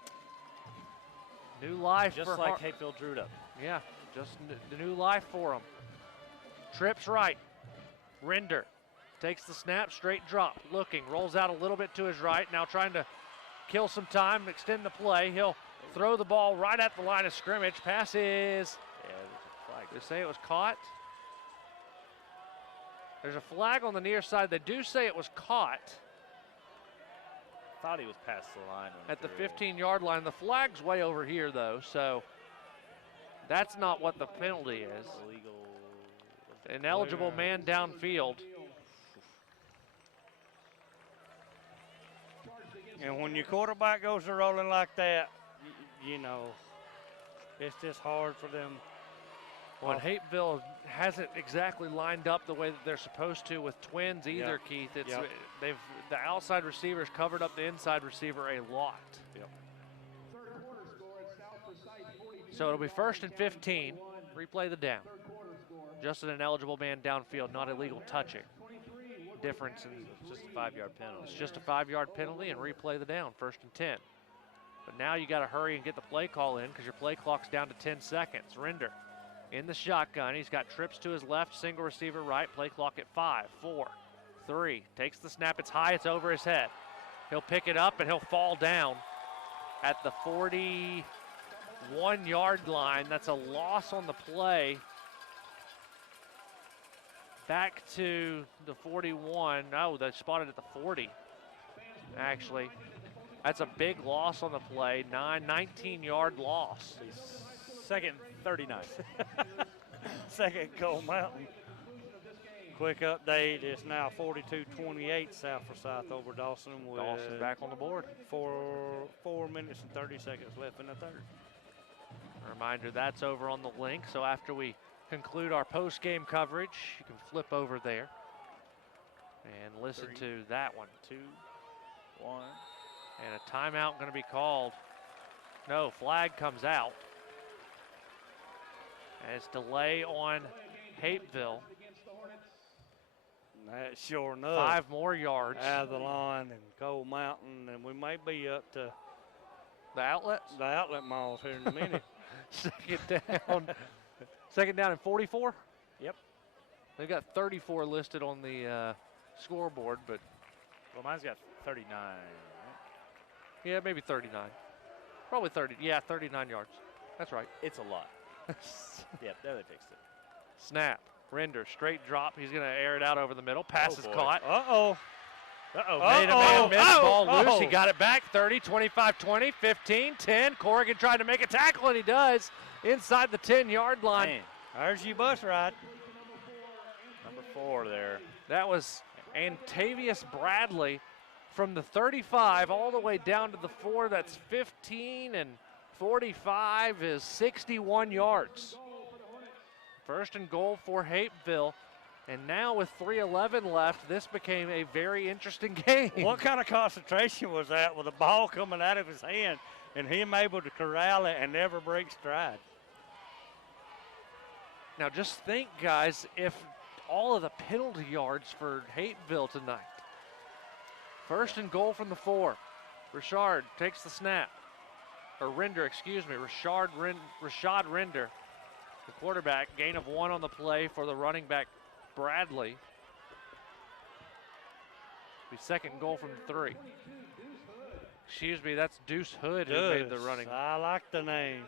New life just for like Hapeville drew it up. Yeah, just the new life for them. Trips right. Render takes the snap, straight drop, looking, rolls out a little bit to his right, now trying to kill some time, extend the play. He'll throw the ball right at the line of scrimmage. Pass is, they say it was caught. There's a flag on the near side. They do say it was caught. Thought he was past the line. At the 15-yard line. The flag's way over here, though, so that's not what the penalty is. Illegal. Ineligible man downfield. And when your quarterback goes to rolling like that, you know, it's just hard for them. Well, Hapeville hasn't exactly lined up the way that they're supposed to with twins either, Keith. It's the outside receivers covered up the inside receiver a lot. So it'll be 1st and 15. Replay the down. Just an ineligible man downfield, not illegal touching. Difference in just a 5-yard penalty. It's just a 5-yard penalty, and replay the down, 1st and 10. But now you got to hurry and get the play call in because your play clock's down to 10 seconds. Render in the shotgun. He's got trips to his left, single receiver right, play clock at 5, 4, 3. Takes the snap. It's high. It's over his head. He'll pick it up, and he'll fall down at the 41-yard line. That's a loss on the play. Back to the 41. No, they spotted at the 40, actually. That's a big loss on the play. 19-yard loss. Second 39. Second Coal Mountain. Quick update, it's now 42-28 South Forsyth over Dawson with Dawson back on the board. 4 minutes and 30 seconds left in the third. A reminder, that's over on the link. So after we conclude our post-game coverage, you can flip over there and listen to that one. 2, 1. And a timeout going to be called. No, flag comes out. And it's delay on Hapeville. That sure enough. 5 more yards. Out of the line and Coal Mountain, and we may be up to the outlets? The outlet malls here in a minute. Second down and 44? Yep. They've got 34 listed on the scoreboard, but. Well, mine's got 39. Yeah, maybe 39. Probably 30. Yeah, 39 yards. That's right. It's a lot. Yep, there they fixed it. Snap. Render, straight drop. He's going to air it out over the middle. Pass is caught. Uh-oh. Made a man miss. Ball loose. He got it back. 30, 25, 20, 15, 10. Corrigan tried to make a tackle, and he does inside the 10-yard line. Man, there's your bus ride. Number 4 there. That was Antavius Bradley from the 35 all the way down to the 4. That's 15, and 45 is 61 yards. First and goal for Hapeville. And now with 3:11 left, this became a very interesting game. What kind of concentration was that with the ball coming out of his hand and him able to corral it and never break stride? Now just think, guys, if all of the penalty yards for Hapeville tonight. First and goal from the 4. Rashad takes the snap. Or Render, excuse me. Rashad Render, the quarterback. Gain of 1 on the play for the running back, Bradley. Be second and goal from the 3. Excuse me, that's Deuce Hood who made the running. I like the name.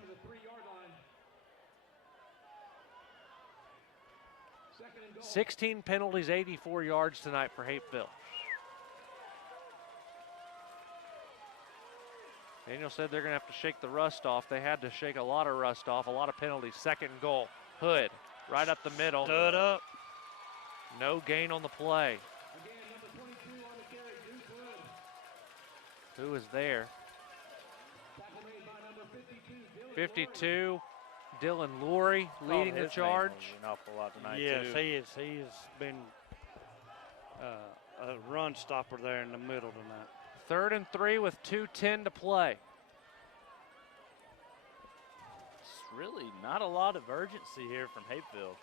16 penalties, 84 yards tonight for Hapeville. Daniel said they're going to have to shake the rust off. They had to shake a lot of rust off, a lot of penalties. Second and goal. Hood right up the middle. Stood up. No gain on the play. Who is there? 52, Dylan Lurie leading the charge. An awful lot tonight, yes, too. he has been a run stopper there in the middle tonight. 3rd and 3 with 2:10 to play. It's really not a lot of urgency here from Hapeville.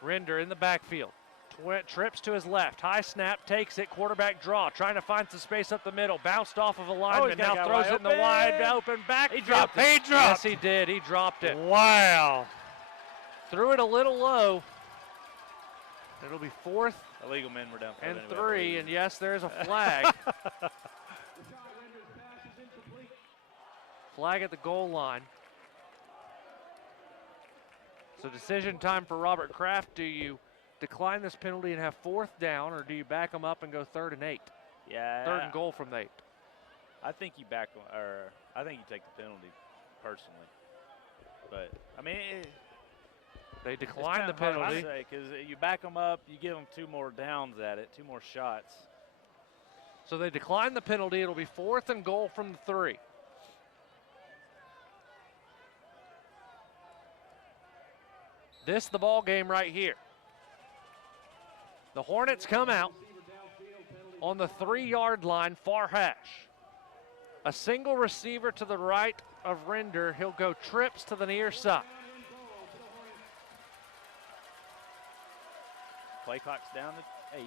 Render in the backfield. Trips to his left. High snap, takes it. Quarterback draw. Trying to find some space up the middle. Bounced off of a lineman. Now throws it in the wide open back. He dropped it. He dropped Yes, he did. He dropped it. Wow. Threw it a little low. It'll be 4th Illegal men were down and 3. And yes, there's a flag. Flag at the goal line. So decision time for Robert Kraft. Do you decline this penalty and have 4th down, or do you back them up and go 3rd and 8? Yeah. 3rd and goal from the 8. I think you I think you take the penalty personally. But I mean, they decline the penalty because you back them up, you give them 2 more downs at it, 2 more shots. So they decline the penalty. It'll be 4th and goal from the 3. This the ball game right here. The Hornets come out on the 3-yard line, far hash. A single receiver to the right of Render. He'll go trips to the near side. Play clock's down to 8.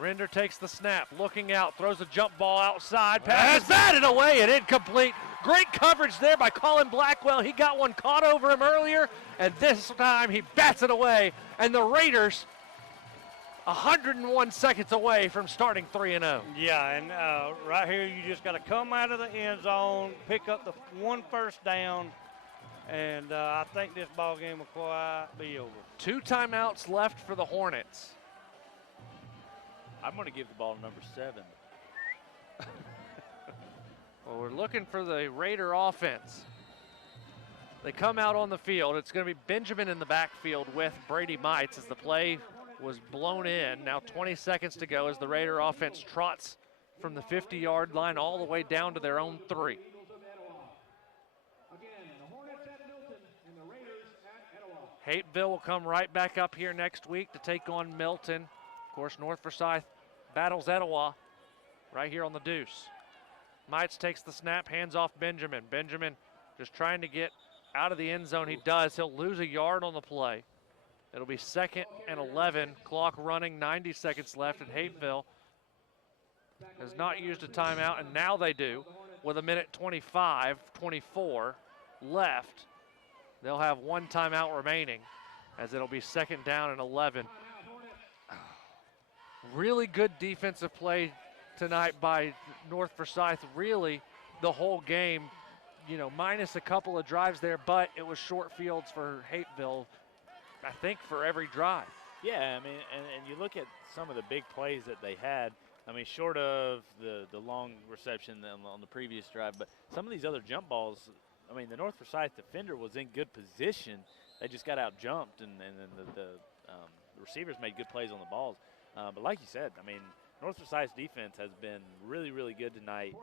Render takes the snap, looking out, throws a jump ball outside, pass is batted away and incomplete. Great coverage there by Colin Blackwell. He got one caught over him earlier, and this time he bats it away. And the Raiders 101 seconds away from starting 3-0. Yeah, and right here you just got to come out of the end zone, pick up the one first down, and I think this ball game will quite be over. 2 timeouts left for the Hornets. I'm going to give the ball to number 7. Well, we're looking for the Raider offense. They come out on the field. It's going to be Benjamin in the backfield with Brady Mites as the play was blown in. Now 20 seconds to go as the Raider offense trots from the 50-yard line all the way down to their own 3. Hapeville will come right back up here next week to take on Milton. Of course, North Forsyth battles Etowah right here on the Deuce. Mites takes the snap, hands off Benjamin. Benjamin just trying to get out of the end zone. He does. He'll lose a yard on the play. It'll be 2nd and 11. Clock running, 90 seconds left, and Hapeville has not used a timeout, and now they do with 1:25-24 left. They'll have 1 timeout remaining as it'll be 2nd down and 11. Really good defensive play tonight by North Forsyth. Really the whole game, you know, minus a couple of drives there, but it was short fields for Hapeville, I think, for every drive. Yeah, I mean, and you look at some of the big plays that they had. I mean, short of the long reception on the previous drive, but some of these other jump balls, I mean, the North Forsyth defender was in good position. They just got out jumped, and the receivers made good plays on the balls. But like you said, I mean, North Forsyth's defense has been really, really good tonight.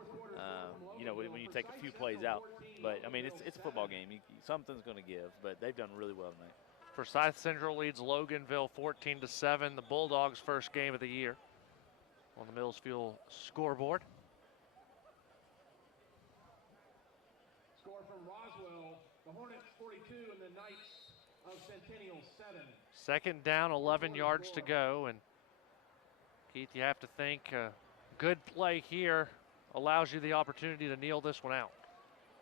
You know, when you take a few plays out, but I mean, it's a football game. Something's going to give, but they've done really well tonight. Forsyth Central leads Loganville 14-7. The Bulldogs' first game of the year on the Mills Fuel scoreboard. Score from Roswell, the Hornets 42 and the Knights of Centennial 7. 2nd down, 11 yards to go, and Keith, you have to think good play here allows you the opportunity to kneel this one out.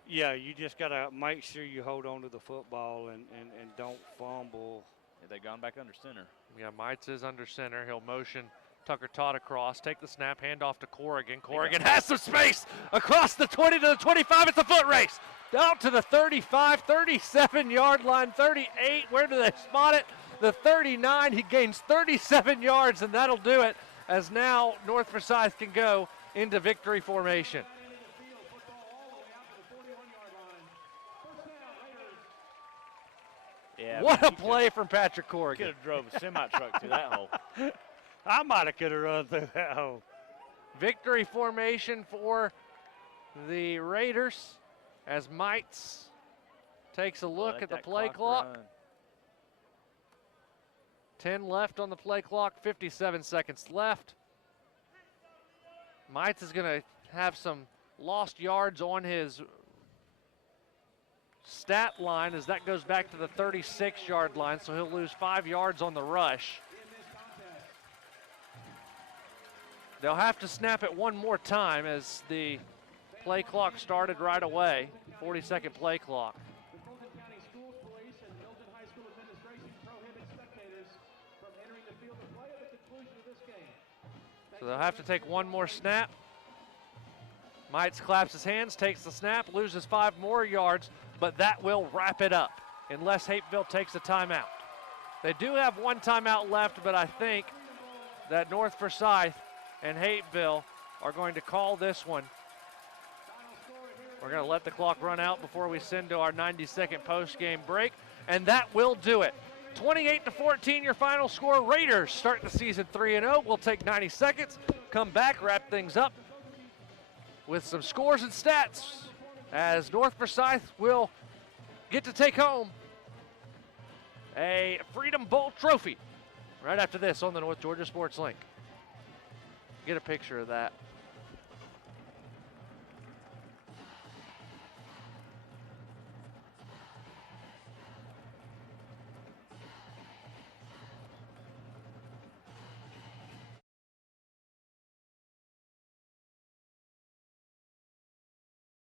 Yeah, you just got to make sure you hold on to the football and don't fumble. Yeah, they've gone back under center. Yeah, Mites is under center. He'll motion Tucker Todd across, take the snap, hand off to Corrigan. Corrigan has some space across the 20 to the 25. It's a foot race. Out to the 35, 37-yard line, 38. Where do they spot it? The 39. He gains 37 yards, and that'll do it as now North Forsyth can go into victory formation. Yeah, what a play from Patrick Corrigan. Could have drove a semi-truck to that hole. I might have could have run through that hole. Victory formation for the Raiders as Mites takes a look at the play clock. 10 left on the play clock, 57 seconds left. Mites is going to have some lost yards on his stat line as that goes back to the 36-yard line, so he'll lose 5 yards on the rush. They'll have to snap it one more time as the play clock started right away, 40-second play clock. The Fulton County Schools Police and Milton High School Administration prohibit spectators from entering the field of play at the conclusion of this game. So they'll have to take one more snap. Mites claps his hands, takes the snap, loses 5 more yards, but that will wrap it up unless Hapeville takes a timeout. They do have 1 timeout left, but I think that North Forsyth and Hapeville are going to call this one. We're going to let the clock run out before we send to our 90-second post-game break, and that will do it. 28-14 your final score. Raiders start the season 3-0. We'll take 90 seconds, come back, wrap things up with some scores and stats as North Forsyth will get to take home a Freedom Bowl trophy right after this on the North Georgia Sports Link. Get a picture of that.